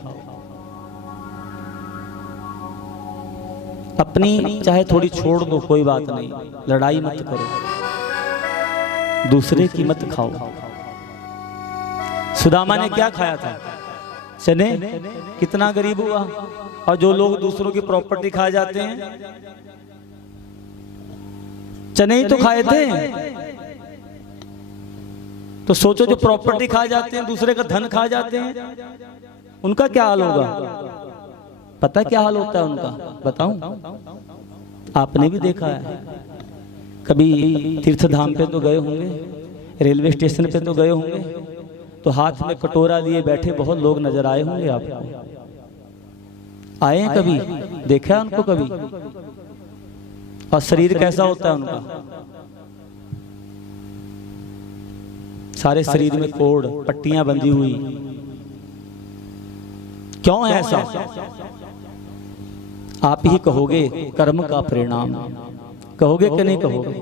अपनी चाहे थोड़ी छोड़ दो, कोई बात नहीं, लड़ाई मत करो, दूसरे की मत खाओ। सुदामा ने क्या खाया था? चने। कितना गरीब हुआ। और जो लोग दूसरों की प्रॉपर्टी खा जाते हैं, चने ही तो खाए थे। तो सोचो जो प्रॉपर्टी खा जाते हैं, दूसरे का धन खा जाते हैं, उनका क्या हाल होगा? पता क्या हाल होता है उनका? बताऊं? आपने भी देखा है, कभी तीर्थ धाम पे तो गए होंगे, रेलवे स्टेशन पे तो गए होंगे, तो हाथ में कटोरा लिए बैठे बहुत लोग नजर आए होंगे आपको। आए हैं कभी? देखा उनको कभी? और शरीर कैसा होता है उनका? सारे शरीर में कोड़, पट्टियां बंधी हुई। क्यों है ऐसा? आप ही कहोगे, कर्म का परिणाम। कहोगे कि नहीं कहोगे?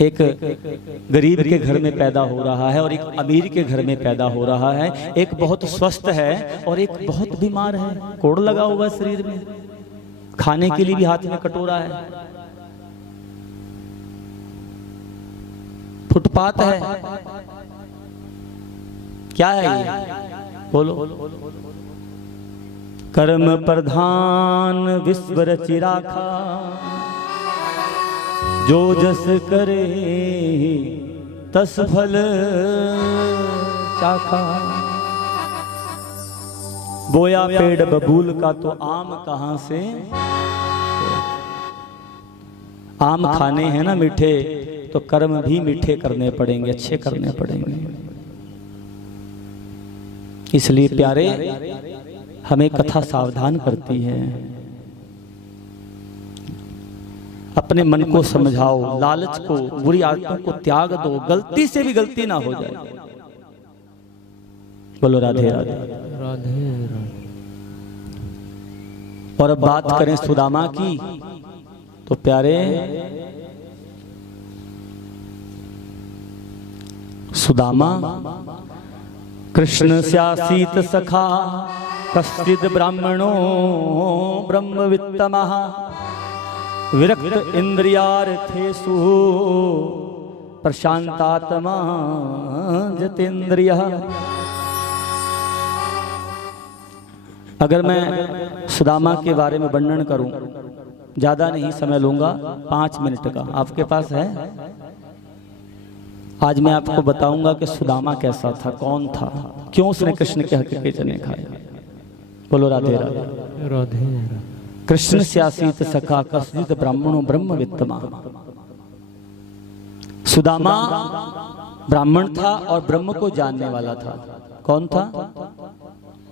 एक गरीब के घर में पैदा हो रहा है और एक अमीर के घर में पैदा हो रहा है। एक बहुत स्वस्थ है और एक बहुत बीमार है, कोड़ लगा हुआ शरीर में, खाने के लिए भी हाथ में कटोरा है, फुटपाथ है। क्या है ये? बोलो। कर्म प्रधान विश्व रचि राखा, जो जस करे तस फल चाखा। बोया पेड़ बबूल का तो आम कहां से? आम खाने हैं ना मीठे, तो कर्म भी मीठे करने पड़ेंगे, अच्छे करने पड़ेंगे। इसलिए प्यारे, हमें कथा सावधान करती है। अपने मन को समझाओ, लालच को, बुरी आदतों को त्याग दो, गलती से भी गलती ना हो जाए। बोलो राधे राधे। राधे। और अब बात करें सुदामा की, तो प्यारे सुदामा कृष्ण स्यासीत सखा, कश्चिद ब्राह्मणो ब्रह्मवित्तमः, विरक्त इंद्रियार्थेषु प्रशांतात्मा जितेंद्रियः। अगर मैं सुदामा के बारे में वर्णन करूं, ज्यादा नहीं समय लूंगा, 5 मिनट का आपके पास है। आज मैं आपको बताऊंगा कि सुदामा कैसा था, कौन था, क्यों उसने कृष्ण के हक के चने खाए। बोलो राधे राधे। राधे। कृष्ण स्यासीत सखा, कश्चिद ब्राह्मणो ब्रह्मवित्तमः। सुदामा ब्राह्मण था और ब्रह्म को जानने वाला था। कौन था?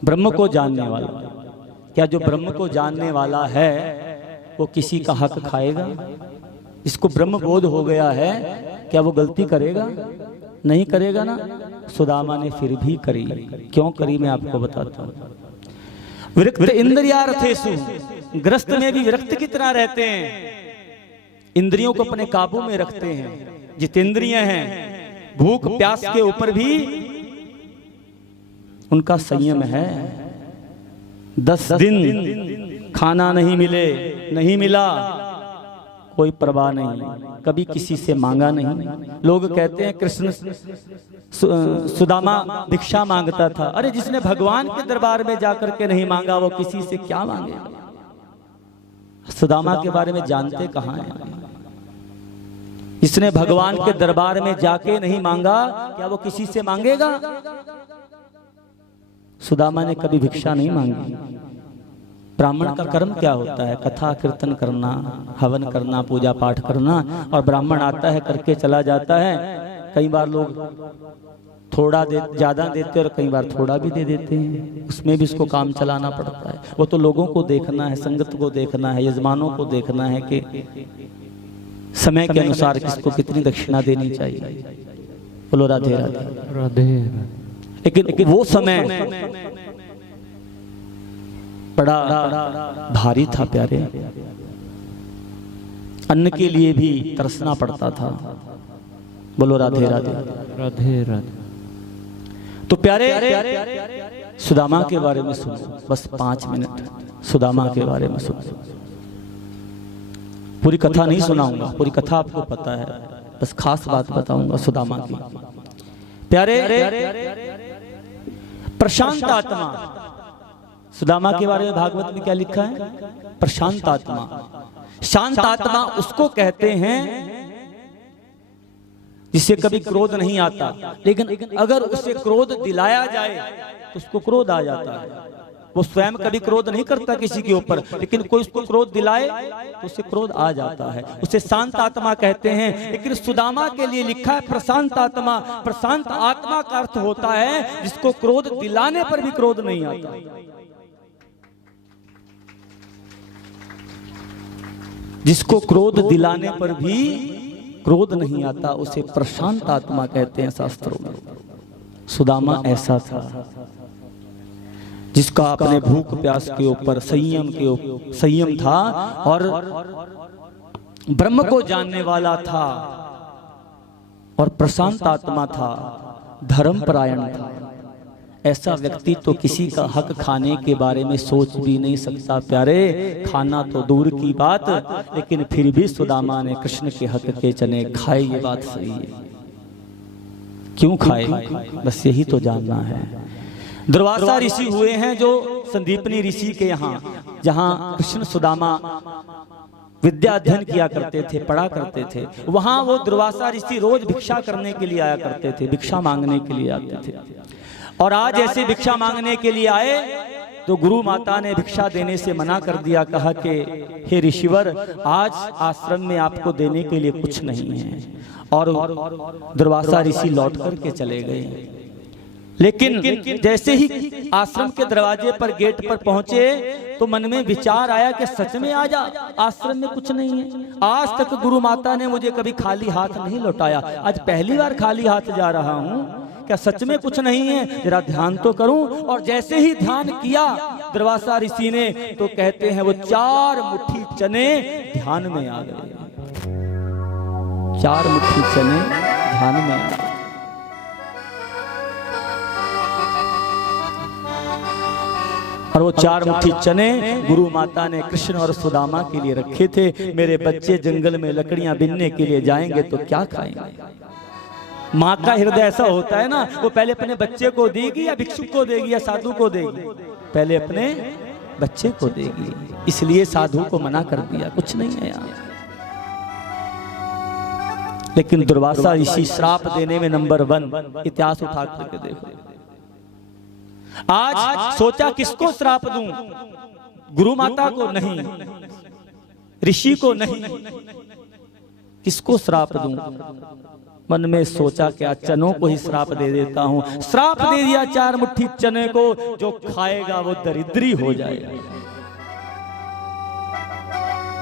ब्रह्म को जानने वाला। क्या जो ब्रह्म को जानने वाला है वो किसी का हक खाएगा? इसको ब्रह्म बोध हो गया है, क्या वो गलती करेगा? नहीं करेगा ना। सुदामा ने फिर भी करी। क्यों करी मैं आपको बताता हूं। विरक्त इंद्रियार्थेषु, ग्रस्त में भी विरक्त की तरह रहते हैं, इंद्रियों को अपने काबू में रखते हैं, जितेंद्रिय हैं, भूख प्यास के ऊपर भी उनका संयम है। 10 दिन खाना नहीं मिले, नहीं मिला, कोई परवाह नहीं, कभी किसी से मांगा नहीं। लोग कहते हैं कृष्ण सुदामा भिक्षा मांगता था। अरे जिसने भगवान के दरबार में जाकर के नहीं मांगा, वो किसी से क्या मांगेगा? सुदामा के बारे में जानते कहां हैं? इसने भगवान के दरबार में जाके नहीं मांगा, क्या वो किसी से मांगेगा? सुदामा ने कभी भिक्षा नहीं मांगी। ब्राह्मण का कर्म क्या होता है? कथा कीर्तन करना, हवन करना, पूजा पाठ करना। और ब्राह्मण आता है, करके चला जाता है। कई बार लोग थोड़ा ज्यादा देते और कई बार थोड़ा भी दे देते हैं, उसमें भी उसको काम चलाना पड़ता है। वो तो लोगों को देखना है, संगत को देखना है, यजमानों को देखना है कि समय के अनुसार किसको कितनी दक्षिणा देनी चाहिए। बोलो राधे राधे राधे। लेकिन वो समय बड़ा भारी था प्यारे, अन्न के लिए भी तरसना पड़ता था। बोलो राधे राधे राधे राधे। तो प्यारे सुदामा के बारे में सुनो, बस 5 मिनट सुदामा के बारे में सुनो। पूरी कथा नहीं सुनाऊंगा, पूरी कथा आपको पता है, बस खास बात बताऊंगा सुदामा की। प्यारे प्रशांत आत्मा, सुदामा के बारे में भागवत में क्या लिखा है? प्रशांत आत्मा। शांत आत्मा उसको कहते हैं जिसे कभी क्रोध नहीं आता, लेकिन अगर उसे क्रोध दिलाया जाए तो उसको क्रोध आ जाता है। वो स्वयं कभी क्रोध नहीं करता किसी के ऊपर, लेकिन कोई उसको क्रोध दिलाए तो उसे क्रोध आ जाता है। उसे शांत आत्मा कहते हैं। लेकिन सुदामा के लिए लिखा है प्रशांत आत्मा। प्रशांत आत्मा का अर्थ होता है जिसको क्रोध दिलाने पर भी क्रोध नहीं आता। जिसको क्रोध दिलाने पर भी क्रोध नहीं आता, उसे प्रशांत आत्मा कहते हैं शास्त्रों में। सुदामा ऐसा था जिसका अपने भूख प्यास के ऊपर संयम था और ब्रह्म को जानने वाला था और प्रशांत आत्मा था, धर्मपरायण था। ऐसा व्यक्ति तो किसी का हक खाने के बारे में सोच भी नहीं सकता प्यारे, खाना तो दूर की बात, लेकिन फिर भी सुदामा ने कृष्ण के हक के चने खाए। ये बात सही है। क्यों खाए, बस यही तो जानना है। दुर्वासा ऋषि हुए हैं जो संदीपनी ऋषि के यहाँ, जहाँ कृष्ण सुदामा विद्या अध्ययन किया करते थे, पढ़ा करते थे, वहां वो दुर्वासा ऋषि रोज भिक्षा करने के लिए आया करते थे, भिक्षा मांगने के लिए आते थे। और आज ऐसे भिक्षा मांगने के लिए आए तो गुरु माता ने भिक्षा देने से मना कर दिया। कहा कि हे ऋषिवर, आज आश्रम में आपको देने के लिए कुछ नहीं है। और दुर्वासा ऋषि लौट करके चले गए। लेकिन जैसे ही आश्रम के दरवाजे पर, गेट पर पहुंचे तो मन में विचार आया कि सच में आज आश्रम में कुछ नहीं है। आज तक गुरु माता ने मुझे कभी खाली हाथ नहीं लौटाया, आज पहली बार खाली हाथ जा रहा हूं। क्या सच में कुछ नहीं है? जरा ध्यान तो करूं। और जैसे ही ध्यान किया दुर्वासा ऋषि ने, तो कहते हैं वो 4 मुट्ठी चने ध्यान में आ गए। 4 मुट्ठी चने ध्यान में आ गए। और वो 4 मुट्ठी चने गुरु माता ने कृष्ण और सुदामा के लिए रखे थे। मेरे बच्चे जंगल में लकड़ियां बीनने के लिए जाएंगे तो क्या खाएंगे? माँ का हृदय ऐसा होता है ना, वो पहले अपने बच्चे को देगी या भिक्षुक को देगी या साधु को देगी? पहले अपने बच्चे को देगी। इसलिए साधु को मना कर दिया, कुछ नहीं है यहाँ। लेकिन दुर्वासा ऋषि श्राप देने में नंबर 1। इतिहास उठा करके देखो। आज सोचा किसको श्राप दूं? गुरु माता को नहीं, ऋषि को नहीं, किसको श्राप दूं? मन में सोचा क्या चनों को ही श्राप दे देता हूं। श्राप दे दिया 4 मुट्ठी चने को, जो खाएगा वो दरिद्री हो जाएगा।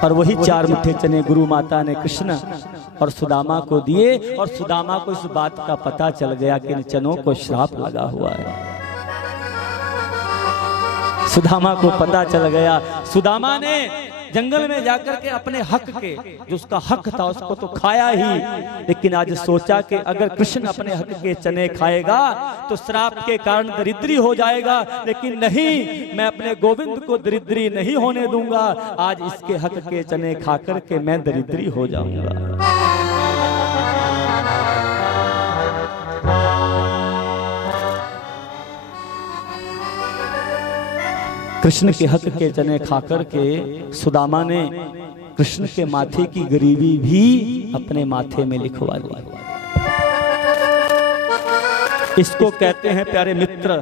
और वही 4 मुट्ठी चने गुरु माता ने कृष्ण और सुदामा को दिए। और सुदामा को इस बात का पता चल गया कि इन चनों को श्राप लगा हुआ है। सुदामा को पता चल गया। सुदामा ने जंगल में जाकर के अपने हक के, जो उसका हक था, उसको तो खाया ही। लेकिन आज सोचा कि अगर कृष्ण अपने हक के चने खाएगा तो श्राप के कारण दरिद्री हो जाएगा। लेकिन नहीं, मैं अपने गोविंद को दरिद्री नहीं होने दूंगा। आज इसके हक के चने खाकर के मैं दरिद्री हो जाऊंगा। कृष्ण के हक के चने खाकर के सुदामा ने कृष्ण के माथे की गरीबी भी अपने माथे में लिखवा ली। इसको कहते हैं प्यारे मित्र,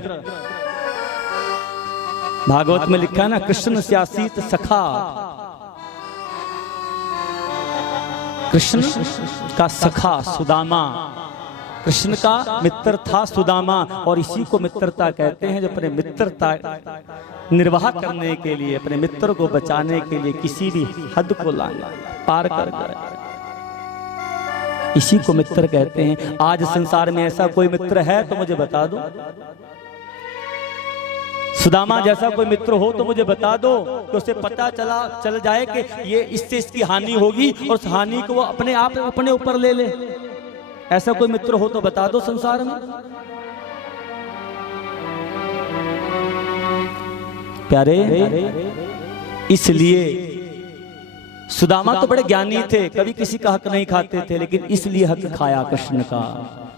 भागवत में लिखा है ना, कृष्ण स्यासीत सखा, कृष्ण का सखा सुदामा, कृष्ण का मित्र था सुदामा, और इसी को मित्रता कहते हैं, जो अपने मित्रता निर्वाह करने के लिए, अपने मित्र को बचाने के लिए किसी भी हद को लाना, पार कर गए, इसी को मित्र कहते हैं। आज संसार में ऐसा कोई मित्र है तो मुझे बता दो, सुदामा जैसा कोई मित्र हो तो मुझे बता दो, कि उसे पता चल जाए कि ये इससे इसकी हानि होगी और उस हानि को वो अपने आप अपने ऊपर ले ले। ऐसा कोई मित्र हो तो बता दो संसार में। प्यारे, इसलिए सुदामा तो बड़े ज्ञानी थे, कभी किसी का हक नहीं खाते थे, लेकिन इसलिए हक खाया कृष्ण का,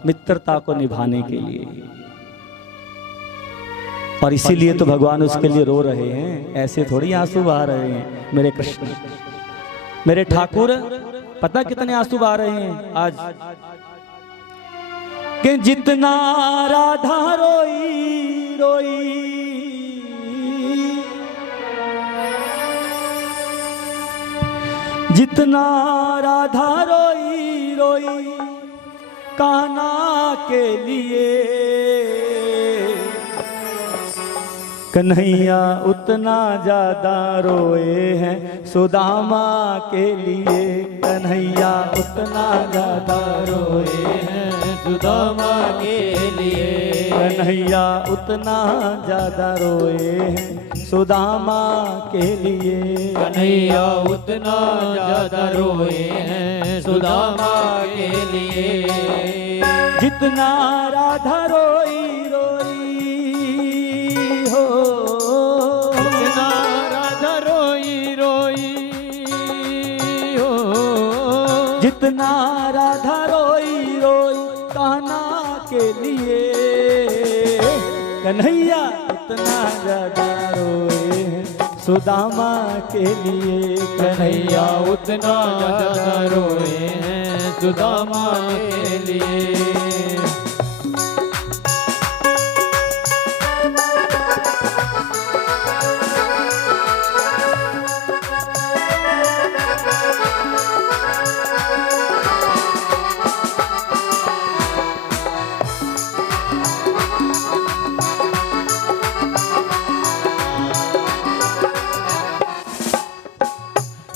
मित्रता को निभाने के लिए। और इसीलिए तो भगवान उसके लिए रो रहे हैं, ऐसे थोड़ी आंसू बहा रहे हैं। मेरे कृष्ण, मेरे ठाकुर, पता कितने आंसू बहा रहे हैं आज, कि जितना राधा रोई रोई, जितना राधा रोई रोई कान्हा के लिए, कन्हैया उतना ज्यादा रोए हैं सुदामा के लिए, कन्हैया उतना ज्यादा रोए हैं सुदामा के लिए, कन्हैया उतना ज्यादा रोए हैं सुदामा के लिए, कन्हैया उतना ज्यादा रोए हैं सुदामा के लिए, जितना राधा रोई रोई हो, जितना राधा रोई रोई हो, जितना राधा रोई रोई कान्हा के लिए, कन्हैया उतना ज्यादा रोए हैं सुदामा के लिए, कन्हैया उतना ज्यादा रोए हैं सुदामा के लिए।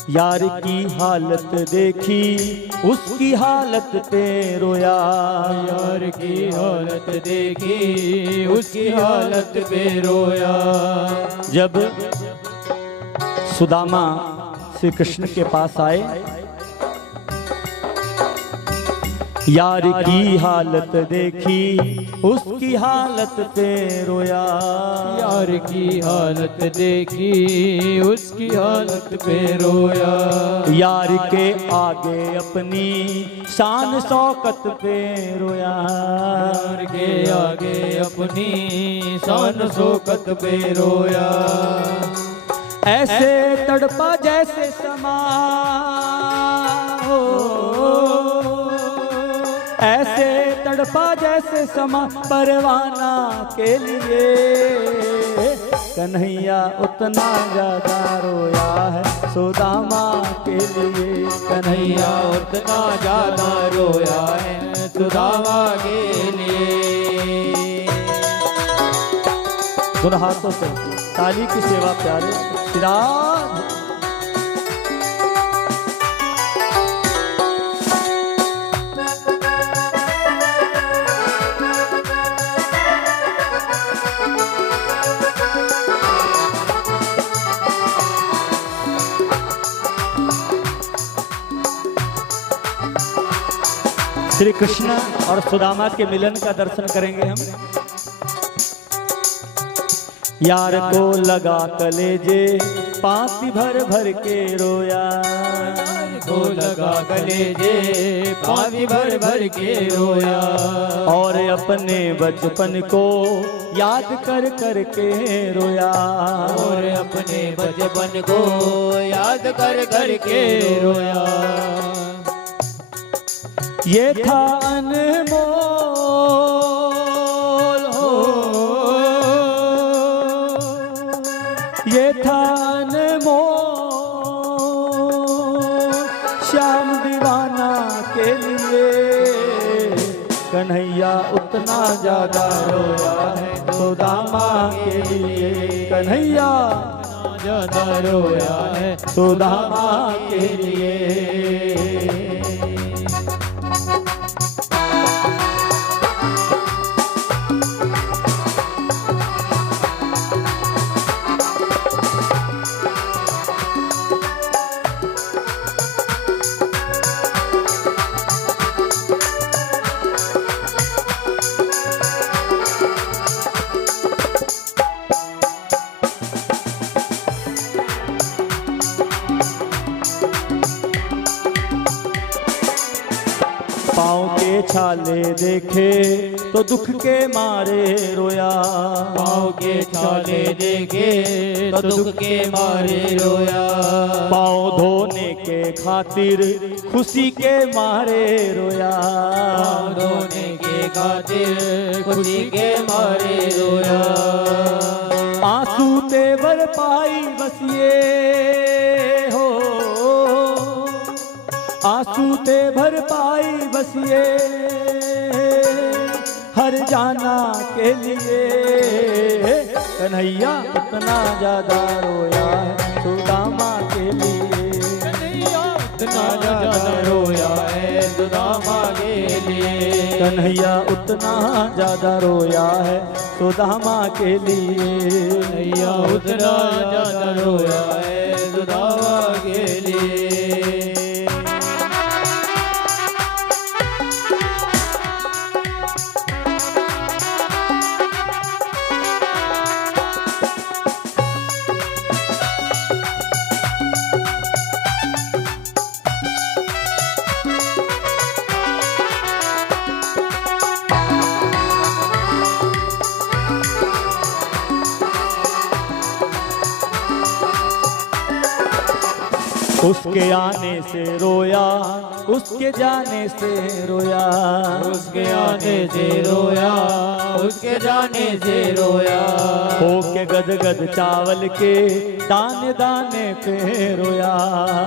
यार की हालत देखी उसकी हालत पे रोया, यार की हालत देखी उसकी हालत पे रोया, जब सुदामा श्री कृष्ण के पास आए, यार की हालत देखी उसकी हालत पे रोया, यार की हालत देखी उसकी हालत पे रोया, यार के आगे अपनी शान शौकत पे रोया, यार के आगे अपनी शान शौकत पे रोया, ऐसे तड़पा जैसे समा हो, ऐसे तड़पा जैसे समा परवाना के लिए, कन्हैया उतना ज्यादा रोया है सुदामा के लिए, कन्हैया उतना ज्यादा रोया है सुदामा के लिए। दोनों हाथों से ताली की सेवा प्यारे श्रीराम। श्री कृष्ण और सुदामा के मिलन का दर्शन करेंगे हम। यार को लगा कलेजे पाती भर भर के रोया, को लगा कलेजे पाती भर भर के रोया, और अपने बचपन को याद कर कर के रोया, और अपने बचपन को याद कर कर के रोया, ये था अनमोल हो, ये था अनमोल श्याम दीवाना के लिए। कन्हैया उतना ज्यादा रोया है सुदामा के लिए। कन्हैया ज्यादा रोया है सुदामा के लिए। पाँव के छाले देखे तो दुख के मारे रोया। पाँव के छाले देखे तो दुख के मारे रोया। पाँव धोने के खातिर खुशी के मारे रोया। पाँव धोने के खातिर खुशी के मारे रोया। आंसू तेवर पाई बस ये हो, आंसू ते भर पाई बस ये हर जाना के लिए। कन्हैया उतना ज्यादा रोया है सुदामा के लिए। कन्हैया उतना ज्यादा रोया है सुदामा के लिए। कन्हैया उतना ज्यादा रोया है सुदामा के लिए। कन्हैया उतना ज्यादा रोया है सुदामा के लिए। उसके आने से रोया, उसके जाने से रोया। उसके आने से रोया, उसके जाने से रोया। हो के गदगद चावल के दाने दाने पे रोया।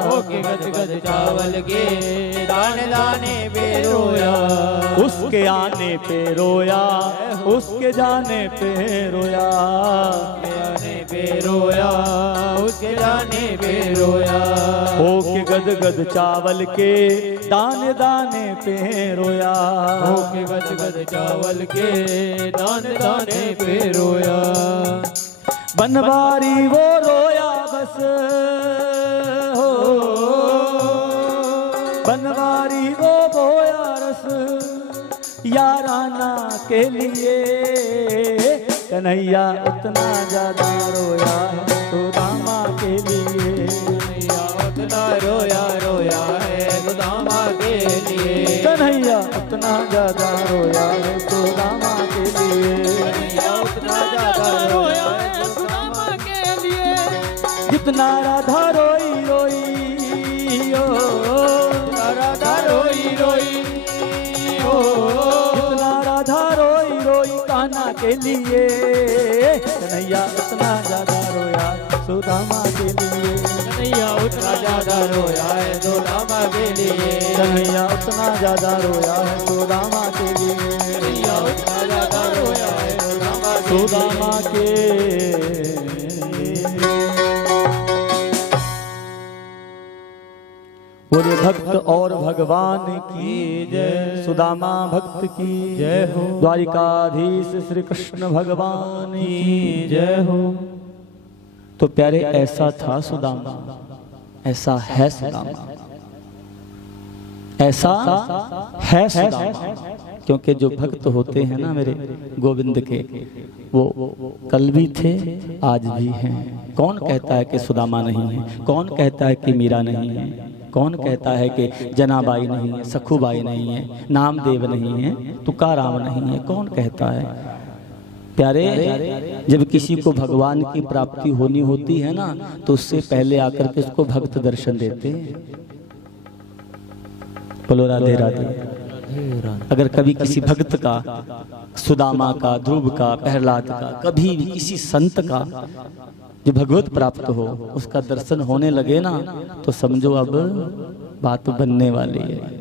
हो के गदगद चावल के दाने दाने पे रोया। उसके आने पे रोया, उसके जाने पे रोया। उसके आने पे रोया, उसके जाने पे रोया। हो के गदगद चावल के दाने दाने पे रोया। हो के गदगद चावल के दाने दाने पे रोया। बनवारी वो रोया बस हो, बनवारी वो बोया रस याराना के लिए। कन्हैया उतना ज्यादा रोया है सुदामा के लिए। कन्हैया उतना रोया रोया है सुदामा के लिए। कन्हैया उतना ज्यादा रोया है सुदामा के लिए। कन्हैया उतना ज्यादा रोया है सुदामा के लिए। जितना राधा रोई रोई ओ, राधा रोई रोई ओ, जितना राधा रोई रोई कान्हा के लिए। कन्हैया उतना ज्यादा रोया सुदामा के लिए। कन्हैया उतना ज्यादा रोया है सुदामा के लिए। कन्हैया उतना ज्यादा रोया है सुदामा के लिए। कन्हैया उतना ज्यादा रोया है सुदामा के बोले भक्त और भगवान की जय। सुदामा भक्त की जय हो। द्वारिकाधीश श्री कृष्ण भगवान की जय हो। तो प्यारे ऐसा था सुदामा, ऐसा है सुदामा, ऐसा है सुदामा। क्योंकि जो भक्त होते हैं ना मेरे गोविंद के, वो कल भी थे आज भी हैं। कौन कहता है कि सुदामा नहीं है? कौन कहता है कि मीरा नहीं है? कौन कहता है कि जनाबाई नहीं है, सखुबाई नहीं है, नामदेव नहीं है, तुकाराम नहीं है? कौन कहता है? प्यारे, जब किसी को भगवान की प्राप्ति होनी होती है ना, तो उससे पहले आकर के उसको भक्त दर्शन देते हैं। बोलो राधे राधे। राधे राधे। अगर कभी किसी भक्त का, सुदामा का, ध्रुव का, प्रहलाद का, कभी भी किसी संत का जो भगवत प्राप्त हो, उसका दर्शन होने लगे ना, तो समझो अब बात बनने वाली है।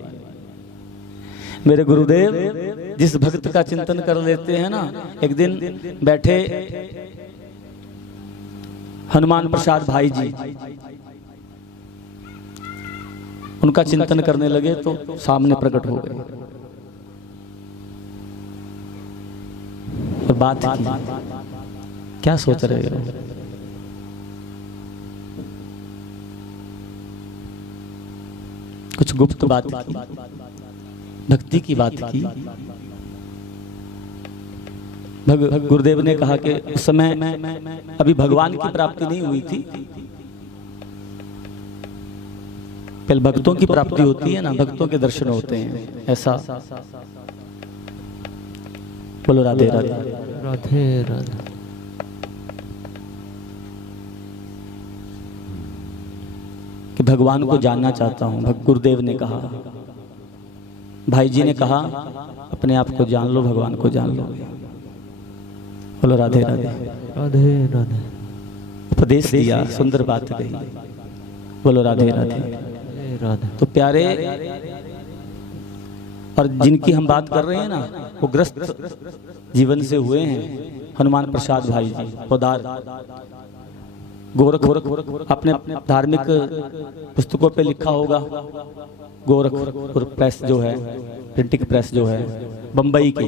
मेरे गुरुदेव जिस भक्त का चिंतन कर लेते हैं ना, एक दिन बैठे हनुमान प्रसाद भाई जी, उनका चिंतन करने लगे तो सामने प्रकट हो गए और बात की, क्या सोच रहे हो? कुछ गुप्त बात की, भक्ति की बात की। गुरुदेव ने कहा कि उस समय अभी भगवान की प्राप्ति नहीं हुई थी, पहले भक्तों की प्राप्ति होती है ना, भक्तों के दर्शन होते हैं, ऐसा। बोलो राधे राधे राधे राधे। कि भगवान को जानना चाहता हूं, गुरुदेव ने कहा, भाई जी ने कहा अपने आप को जान लो, भगवान को जान लो। बोलो राधे राधे राधे राधे। उपदेश दिया, सुंदर बात कही। बोलो राधे राधे राधे। तो प्यारे, और जिनकी हम बात कर रहे हैं ना, वो ग्रस्त जीवन से हुए हैं। हनुमान प्रसाद भाई जी पोदार, गोरख, अपने धार्मिक पुस्तकों पे लिखा होगा, गोरखपुर प्रेस जो है, प्रिंटिंग प्रेस जो है बंबई की,